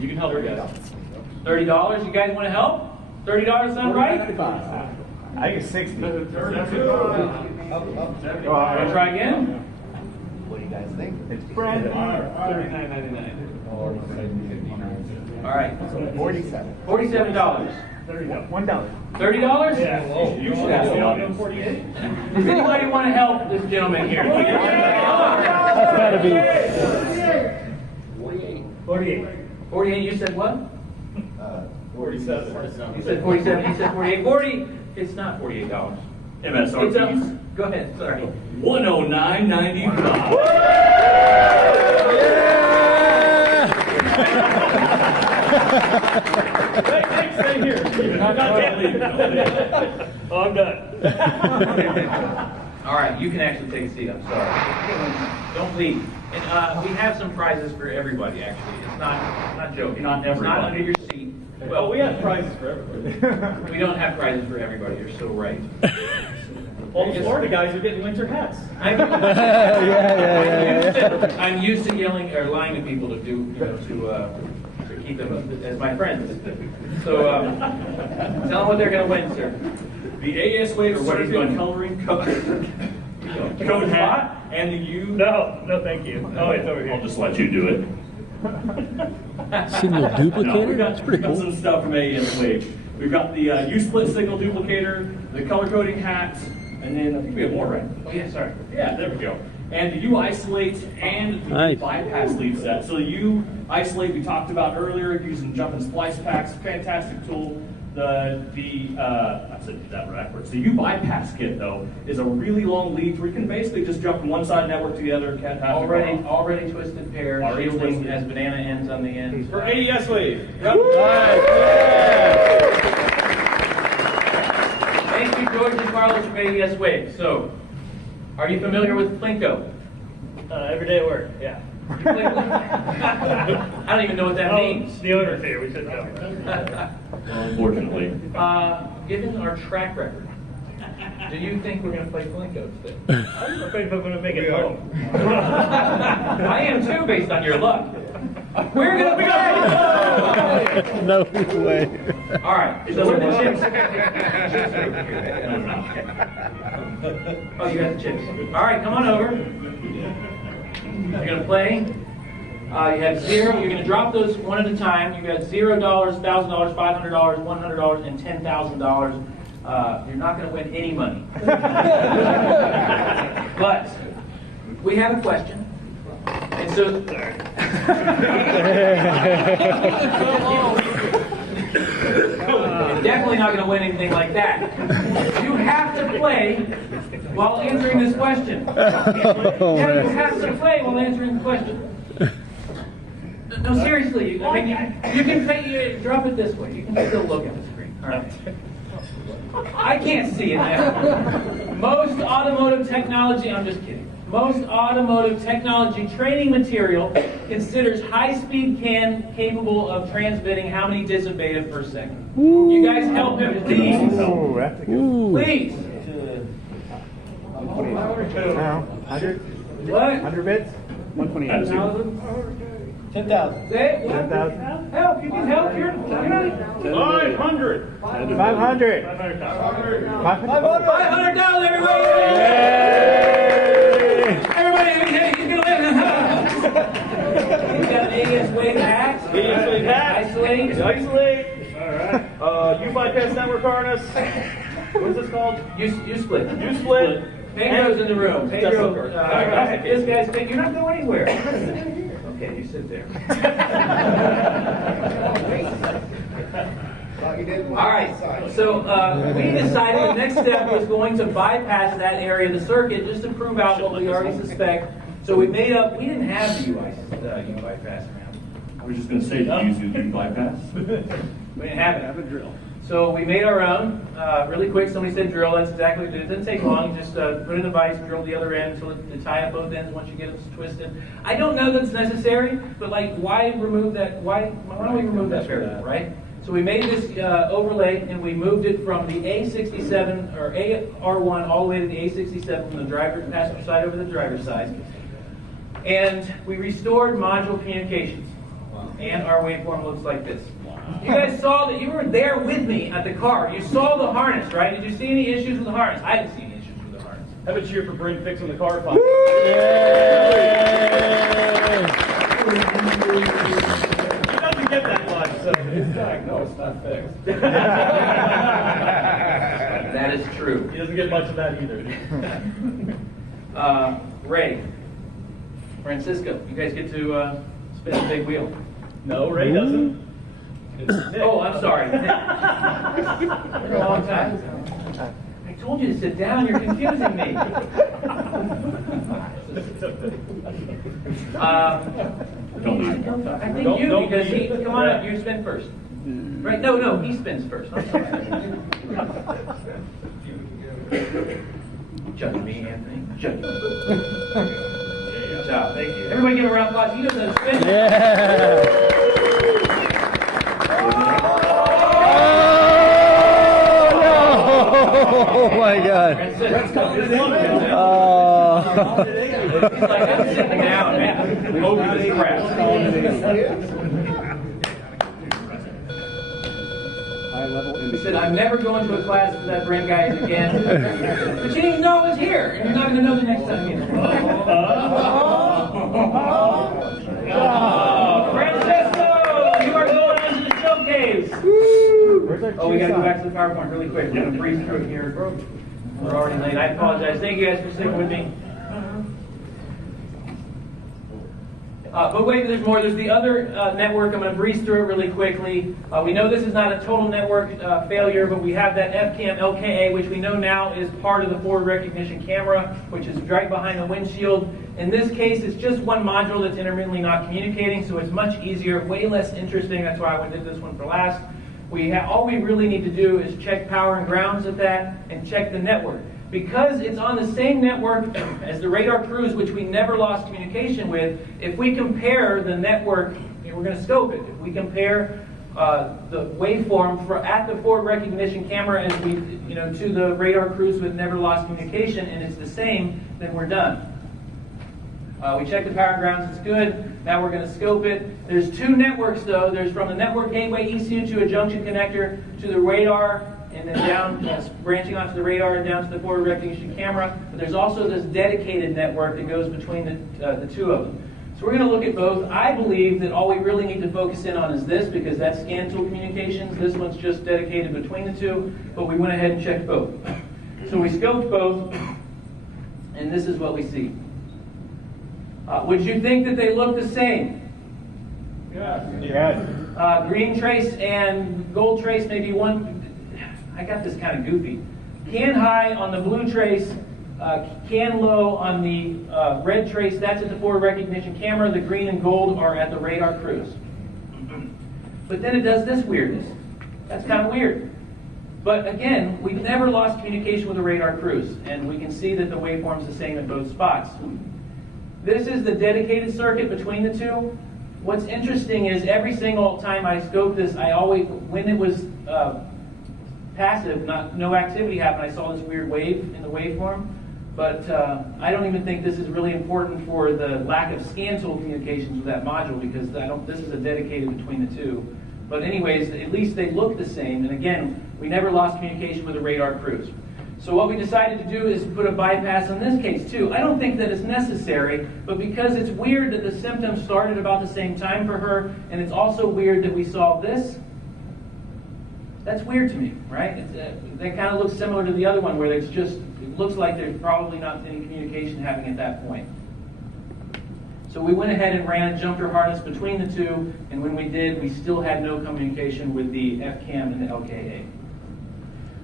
You can help her guys. $30. You guys want to help? $30 sound right? I get 60. Want to try again? What do you guys think? It's brand new. $39.99. All right. 47. $47. $1. $30? Yeah. You should ask the audience. Does anybody want to help this gentleman here? That's gotta be. 48. 48. You said what? 47. You said 47. You said 48. 40. It's not $48. It's MSRP. Go ahead. Sorry. Stay here. Not leave. Oh, I'm done. All right, you can actually take a seat. I'm sorry. Don't leave. And we have some prizes for everybody. Actually, it's not joking. Not It's not everybody. under your seat. Well, we have prizes for everybody. We don't have prizes for everybody. You're so right. All the Florida guys are getting winter hats. I'm used to yelling or lying to people to keep them as my friends. So tell them what they're going to win, sir. The AS Wave Or what he's Surfing going- Coloring Code hat and the U. No, thank you. Oh, it's over I'll here. just let you do it. Signal No, duplicator? we That's pretty got cool. some stuff from AES Wave. We've got the U-split signal duplicator, the color coding hats, and then I think we have more, right? Oh yeah, sorry. Yeah, there we go. And the U-isolate and the Nice. bypass lead set. So the U-isolate we talked about earlier, using jump and splice packs, fantastic tool. I said that backwards. The U-bypass kit though is a really long lead where you can basically just jump from one side network to the other. Can't have Already twisted pair, Already shielding twisted. as banana ends on the ends. For AES Wave. Thank you, George and Carlos from AES Wave. So, are you familiar with Plinko? Every day at work, yeah. You play Plinko? I don't even know what that means. The owner's here, we should know. Unfortunately. Given our track record, do you think we're going to play Plinko today? I'm afraid if I'm going to make it home. I am too, based on your luck. We're going to play! No way. All right, so where are the chips? Oh, you got the chips. All right, come on over. You're going to play. You have zero. You're going to drop those one at a time. You got $0, $1,000, $500, $100, and $10,000. You're not going to win any money. But we have a question. And so, you're definitely not going to win anything like that. You have to play while answering this question. Yeah, you have to play while answering the question. No, seriously. I mean, you can drop it this way. You can still look at the screen. All right. I can't see it now. Most automotive technology, I'm just kidding. Most automotive technology training material considers high-speed CAN capable of transmitting how many decibeta per second? You guys help him, please. Please. 100? What? 100 bits? 128. 1,000? 10,000. Say, what? 10,000. Help, you can help here. 500. 500. 500,000. $500, everybody! Everybody, he's gonna live. He's got an AS wave hat. Isolate hat. Isolate. Isolate. All right. U-bypass network harness. What is this called? You split. U-split. Pedro's in the room. Pedro, Right. this guy's big. You're not going anywhere. Okay, you sit there. All right. So we decided the next step was going to bypass that area of the circuit just to prove out what we already suspect. So we made up. We didn't have the U bypass around. I was just going to say, did you use the bypass? We didn't have it. Have a drill. So we made our own really quick. Somebody said drill. That's exactly what it did. It didn't take long. Just put in the vise, drill the other end until it tie up both ends once you get it twisted. I don't know that's necessary, but like, why remove that? Why don't we remove that variable, right? So we made this overlay and we moved it from the A67 or AR1 all the way to the A67 from the passenger side over the driver's side. And we restored module communications. And our waveform looks like this. You guys saw that. You were there with me at the car. You saw the harness, right? Did you see any issues with the harness? I didn't see any issues with the harness. Have a cheer for Brin fixing the car fine. He doesn't get that much, so it's like, no, it's not fixed. That is true. He doesn't get much of that either. Ray, Francisco, you guys get to spin the big wheel. No, Ray doesn't. It's Nick. Oh, I'm sorry. It's been a long time. I told you to sit down. You're confusing me. I think you, because he. Come on up. You spin first. Right? No. He spins first. I'm sorry. Judge me, Anthony. Judge me. Good job. Thank you. Everybody give a round of applause. He doesn't spin. Yeah. Oh my God. That's called Oh. He's like, I'm sitting down, man. Over this crap. He said, I'm never going to a class with that Brin guy again. But you didn't know it was here. And you're not going to know the next time either. Francisco, you are going on to the showcase. Oh, we got to go back to the PowerPoint really quick. We're going to breeze through it here. We're already late. I apologize. Thank you guys for sticking with me. But wait, there's more. There's the other network. I'm going to breeze through it really quickly. We know this is not a total network failure, but we have that FCAM LKA, which we know now is part of the forward recognition camera, which is right behind the windshield. In this case, it's just one module that's intermittently not communicating, so it's much easier, way less interesting. That's why I did this one for last. All we really need to do is check power and grounds at that and check the network. Because it's on the same network as the radar cruise, which we never lost communication with, if we compare the network, we're going to scope it. If we compare the waveform at the forward recognition camera as to the radar cruise with never lost communication, and it's the same, then we're done. We checked the power and grounds, it's good. Now we're going to scope it. There's two networks though. There's from the network gateway ECU to a junction connector to the radar, and then down, branching onto the radar and down to the forward recognition camera. But there's also this dedicated network that goes between the two of them. So we're going to look at both. I believe that all we really need to focus in on is this, because that's scan tool communications. This one's just dedicated between the two, but we went ahead and checked both. So we scoped both, and this is what we see. Would you think that they look the same? Yes. Green trace and gold trace, maybe one. I got this kind of goofy. Can high on the blue trace, can low on the red trace. That's at the forward recognition camera. The green and gold are at the radar cruise. But then it does this weirdness. That's kind of weird. But again, we've never lost communication with the radar cruise, and we can see that the waveform's the same at both spots. This is the dedicated circuit between the two. What's interesting is every single time I scope this, when it was passive, no activity happened, I saw this weird wave in the waveform. but I don't even think this is really important for the lack of scan tool communications with that module, because this is a dedicated between the two. But anyways, at least they look the same, and again, we never lost communication with the radar crews. So what we decided to do is put a bypass in this case too. I don't think that it's necessary, but because it's weird that the symptoms started about the same time for her, and it's also weird that we saw this, that's weird to me, right? That kind of looks similar to the other one where it looks like there's probably not any communication happening at that point. So we went ahead and ran a jumper harness between the two, and when we did, we still had no communication with the FCAM and the LKA.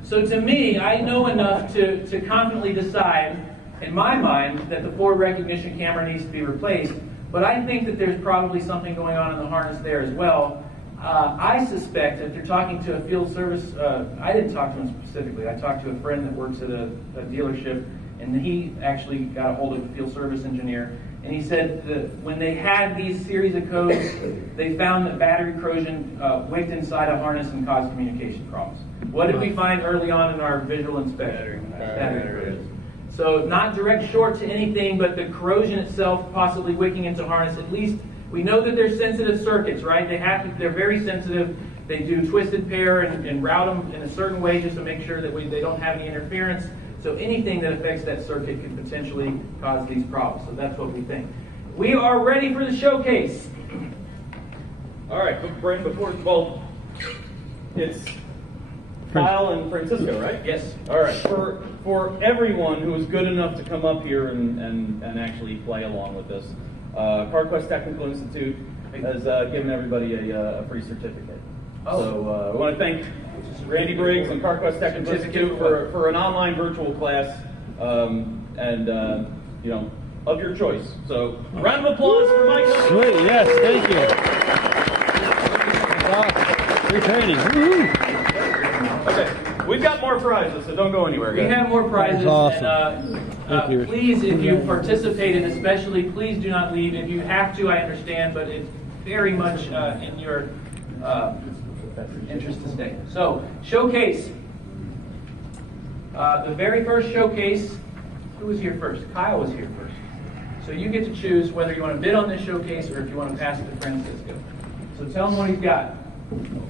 So to me, I know enough to confidently decide, in my mind, that the forward recognition camera needs to be replaced, but I think that there's probably something going on in the harness there as well. I suspect that they're talking to a field service, I didn't talk to him specifically, I talked to a friend that works at a dealership, and he actually got a hold of a field service engineer, and he said that when they had these series of codes, they found that battery corrosion wicked inside a harness and caused communication problems. What did we find early on in our visual inspection? Battery corrosion. So not direct short to anything, but the corrosion itself possibly wicking into harness. At least we know that they're sensitive circuits, right? They're very sensitive. They do twisted pair and route them in a certain way just to make sure that they don't have any interference. So anything that affects that circuit could potentially cause these problems. So that's what we think. We are ready for the showcase. All right, Brin, it's Kyle and Francisco, right? Yes. All right, for everyone who is good enough to come up here and actually play along with this, CarQuest Technical Institute has given everybody a free certificate. Oh. So I want to thank Randy Briggs and CarQuest Technical Institute for an online virtual class, and of your choice. So round of applause for Mike. Sweet, yes, thank you. Free training. Woo-hoo. Okay, we've got more prizes, so don't go anywhere, guys. We have more prizes. That's awesome. And, you. please, if you participated, especially, please do not leave. If you have to, I understand, but it's very much in your interest to stay. So, showcase. The very first showcase, who was here first? Kyle was here first. So you get to choose whether you want to bid on this showcase or if you want to pass it to Francisco. So tell him what he's got.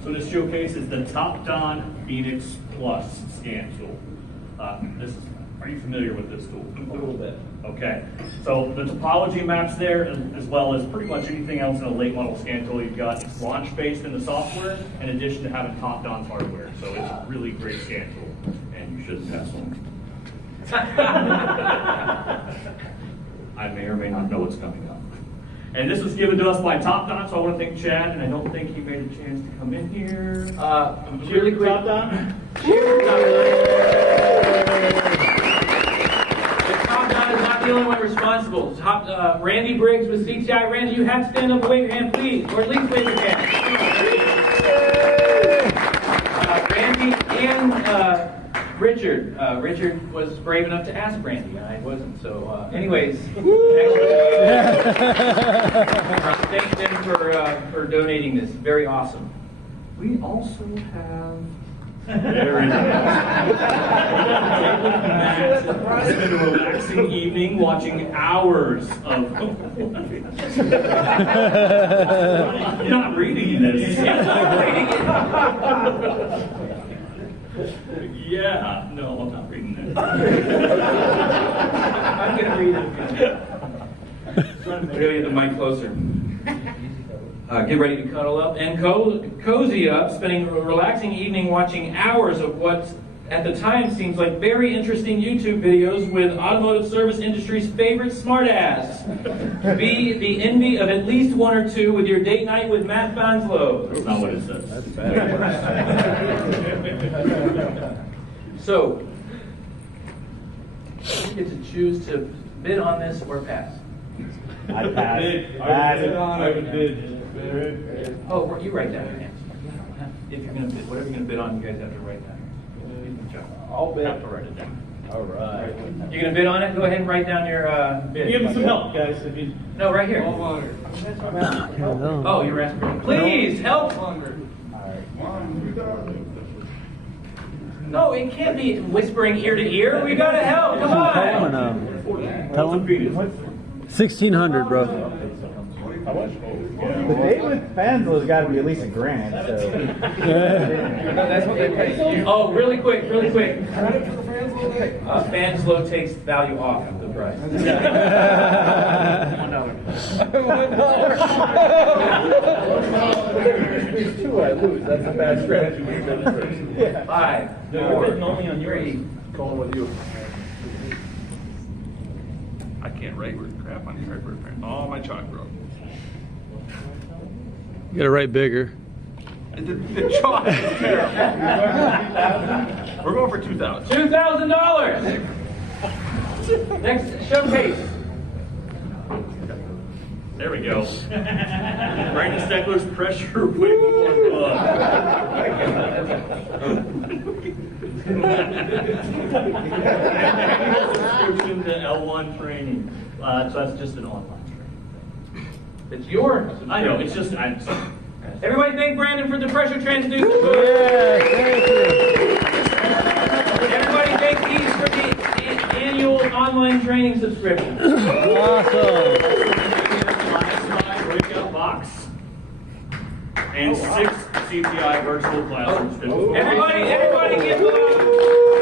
So this showcase is the Topdon Phoenix Plus scan tool. Are you familiar with this tool? A little bit. Okay. So the topology maps there, as well as pretty much anything else in a late model scan tool you've got, it's launch based in the software, in addition to having Topdon's hardware. So it's a really great scan tool, and you shouldn't pass one. I may or may not know what's coming up. And this was given to us by Topdon, so I want to thank Chad, and I don't think he made a chance to come in here. Really quick. Topdon? Cheers, Topdon is not the only one responsible. Randy Briggs with CTI. Randy, you have to stand up and wave your hand, please, or at least wave your hand. Randy and Richard. Richard was brave enough to ask Randy, and I wasn't. So, anyways, thank them for donating this. Very awesome. We also have. Very nice. Matt, it's been a relaxing evening watching hours of. You're not reading this. Yes, I'm reading it. Yeah, no, I'm not reading that. I'm going to read it. We're going to get the mic closer. Get ready to cuddle up and cozy up, spending a relaxing evening watching hours of what at the time seems like very interesting YouTube videos with automotive service industry's favorite smartass. Be the envy of at least one or two with your date night with Matt Fanslow. That's not what it says. That's bad. So, you get to choose to bid on this or pass. I pass. I would bid. Oh, you write down your answer. If you're going to bid, whatever you're going to bid on, you guys have to write down. I'll bid. Have to write it down. All right. You're going to bid on it? Go ahead and write down your bid. Give me some help, guys. If you. No, right here. Oh, you're asking. Please help. No, it can't be whispering ear to ear. We gotta help. Come on. Tell him. 1,600, bro. The date with Fanslow's got to be at least $1,000. So. That's what they pay. Oh, really quick. Fanslow takes value off of the price. $1. Two, I lose. That's a bad strategy. Yeah. 5, 4, 3. Calling with you. I can't write with crap on here. Oh, my chalk broke. You gotta write bigger. The chalk is terrible. We're going for 2,000. $2,000. Next showcase. There we go. Brandon Steckler's pressure wig subscription to L1 training. So that's just an online training. It's yours. I know, it's just, Everybody thank Brandon for the pressure transducer. Everybody thank these for the annual online training subscription. Awesome. breakout box and 6 CTI virtual classroom students. Everybody give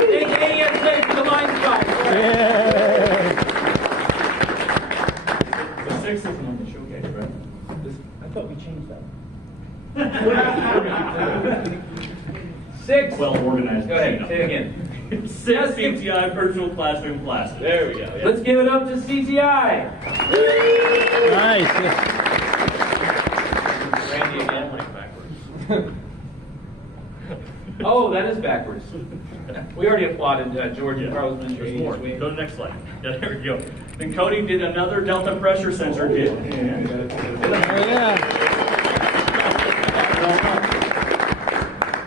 thank ASA for the line spot. So 6 isn't on the showcase, right? I thought we changed that. 6. Well organized. Go ahead, say it again. 6 CTI virtual classroom classes. There we go. Yeah. Let's give it up to CTI. Nice. Randy again, like backwards. Oh, that is backwards. We already applauded George and Carlos Ministry. There's more. Go to the next slide. Yeah, there we go. Then Cody did another Delta pressure sensor kit. Oh, yeah.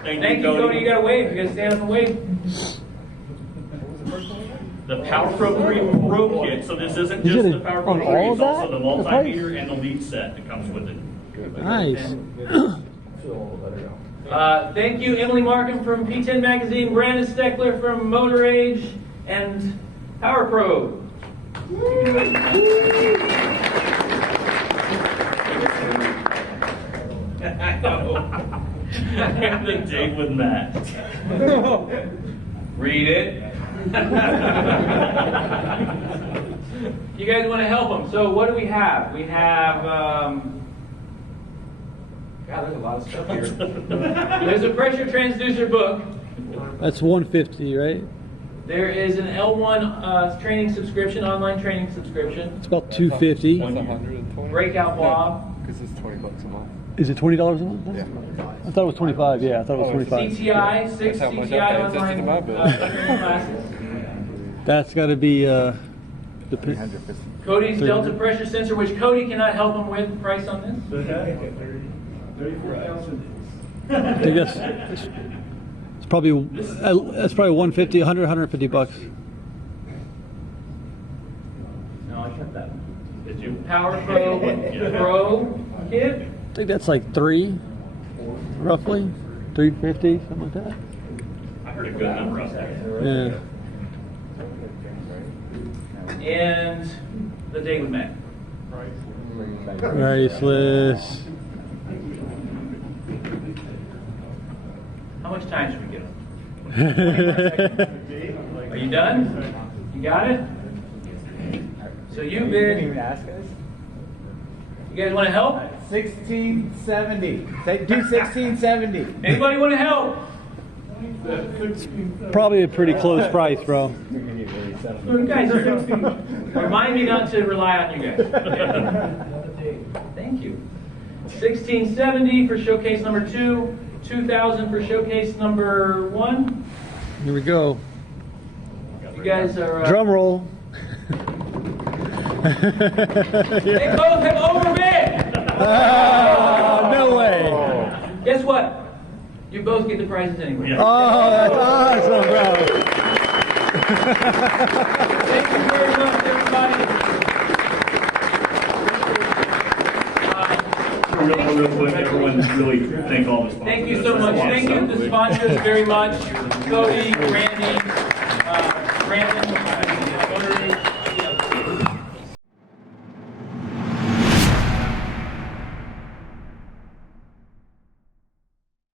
Thank you, Cody. You gotta wave. You gotta stand up and wave. The Power Pro 3 Pro kit. So this isn't You just did the it Power Pro on 3, all it's of also that? the The price? multimeter and the lead set that comes with it. Nice. Thank you, Emily Markham from P10 Magazine, Brandon Steckler from Motor Age, and Power Pro. And the date with Matt. Read it. You guys want to help them. So what do we have? We have, God, there's a lot of stuff here. There's a pressure transducer book. That's 150, right? There is an L1 training subscription, online training subscription. It's about 250. Breakout blob. Because it's $20 a month. Is it $20 a month? Yeah. I thought it was 25. Yeah, I thought it was 25. CTI, 6 That's how much I CTI paid just in my online bill. training classes. That's got to be the. 350. Cody's Delta pressure sensor, which Cody cannot help him with. Price on this? 34,000. I think it's probably 150, 100, 150 bucks. No, I cut that one. Did you? Power Pro Pro kit. I think that's like 3, roughly 350, something like that. I heard a good number out there. Yeah. And the day with Matt. Priceless. How much time should we give him? Are you done? You got it? So you You didn't bid. even ask us. You guys want to help? 1670. Say, do 1670. Anybody want to help? Probably a pretty close price, bro. You guys are. Remind me not to rely on you guys. Thank you. 1670 for showcase number 2, 2,000 for showcase number 1. Here we go. You guys are. Drum roll. They both have overbid. No way. Guess what? You both get the prizes anyway. Yeah. Oh, that's awesome, bro. Thank you very much, everybody. real quick, everyone really thank all the sponsors. Thank you so much. Thank you to the sponsors very much. Cody, Randy, Brandon,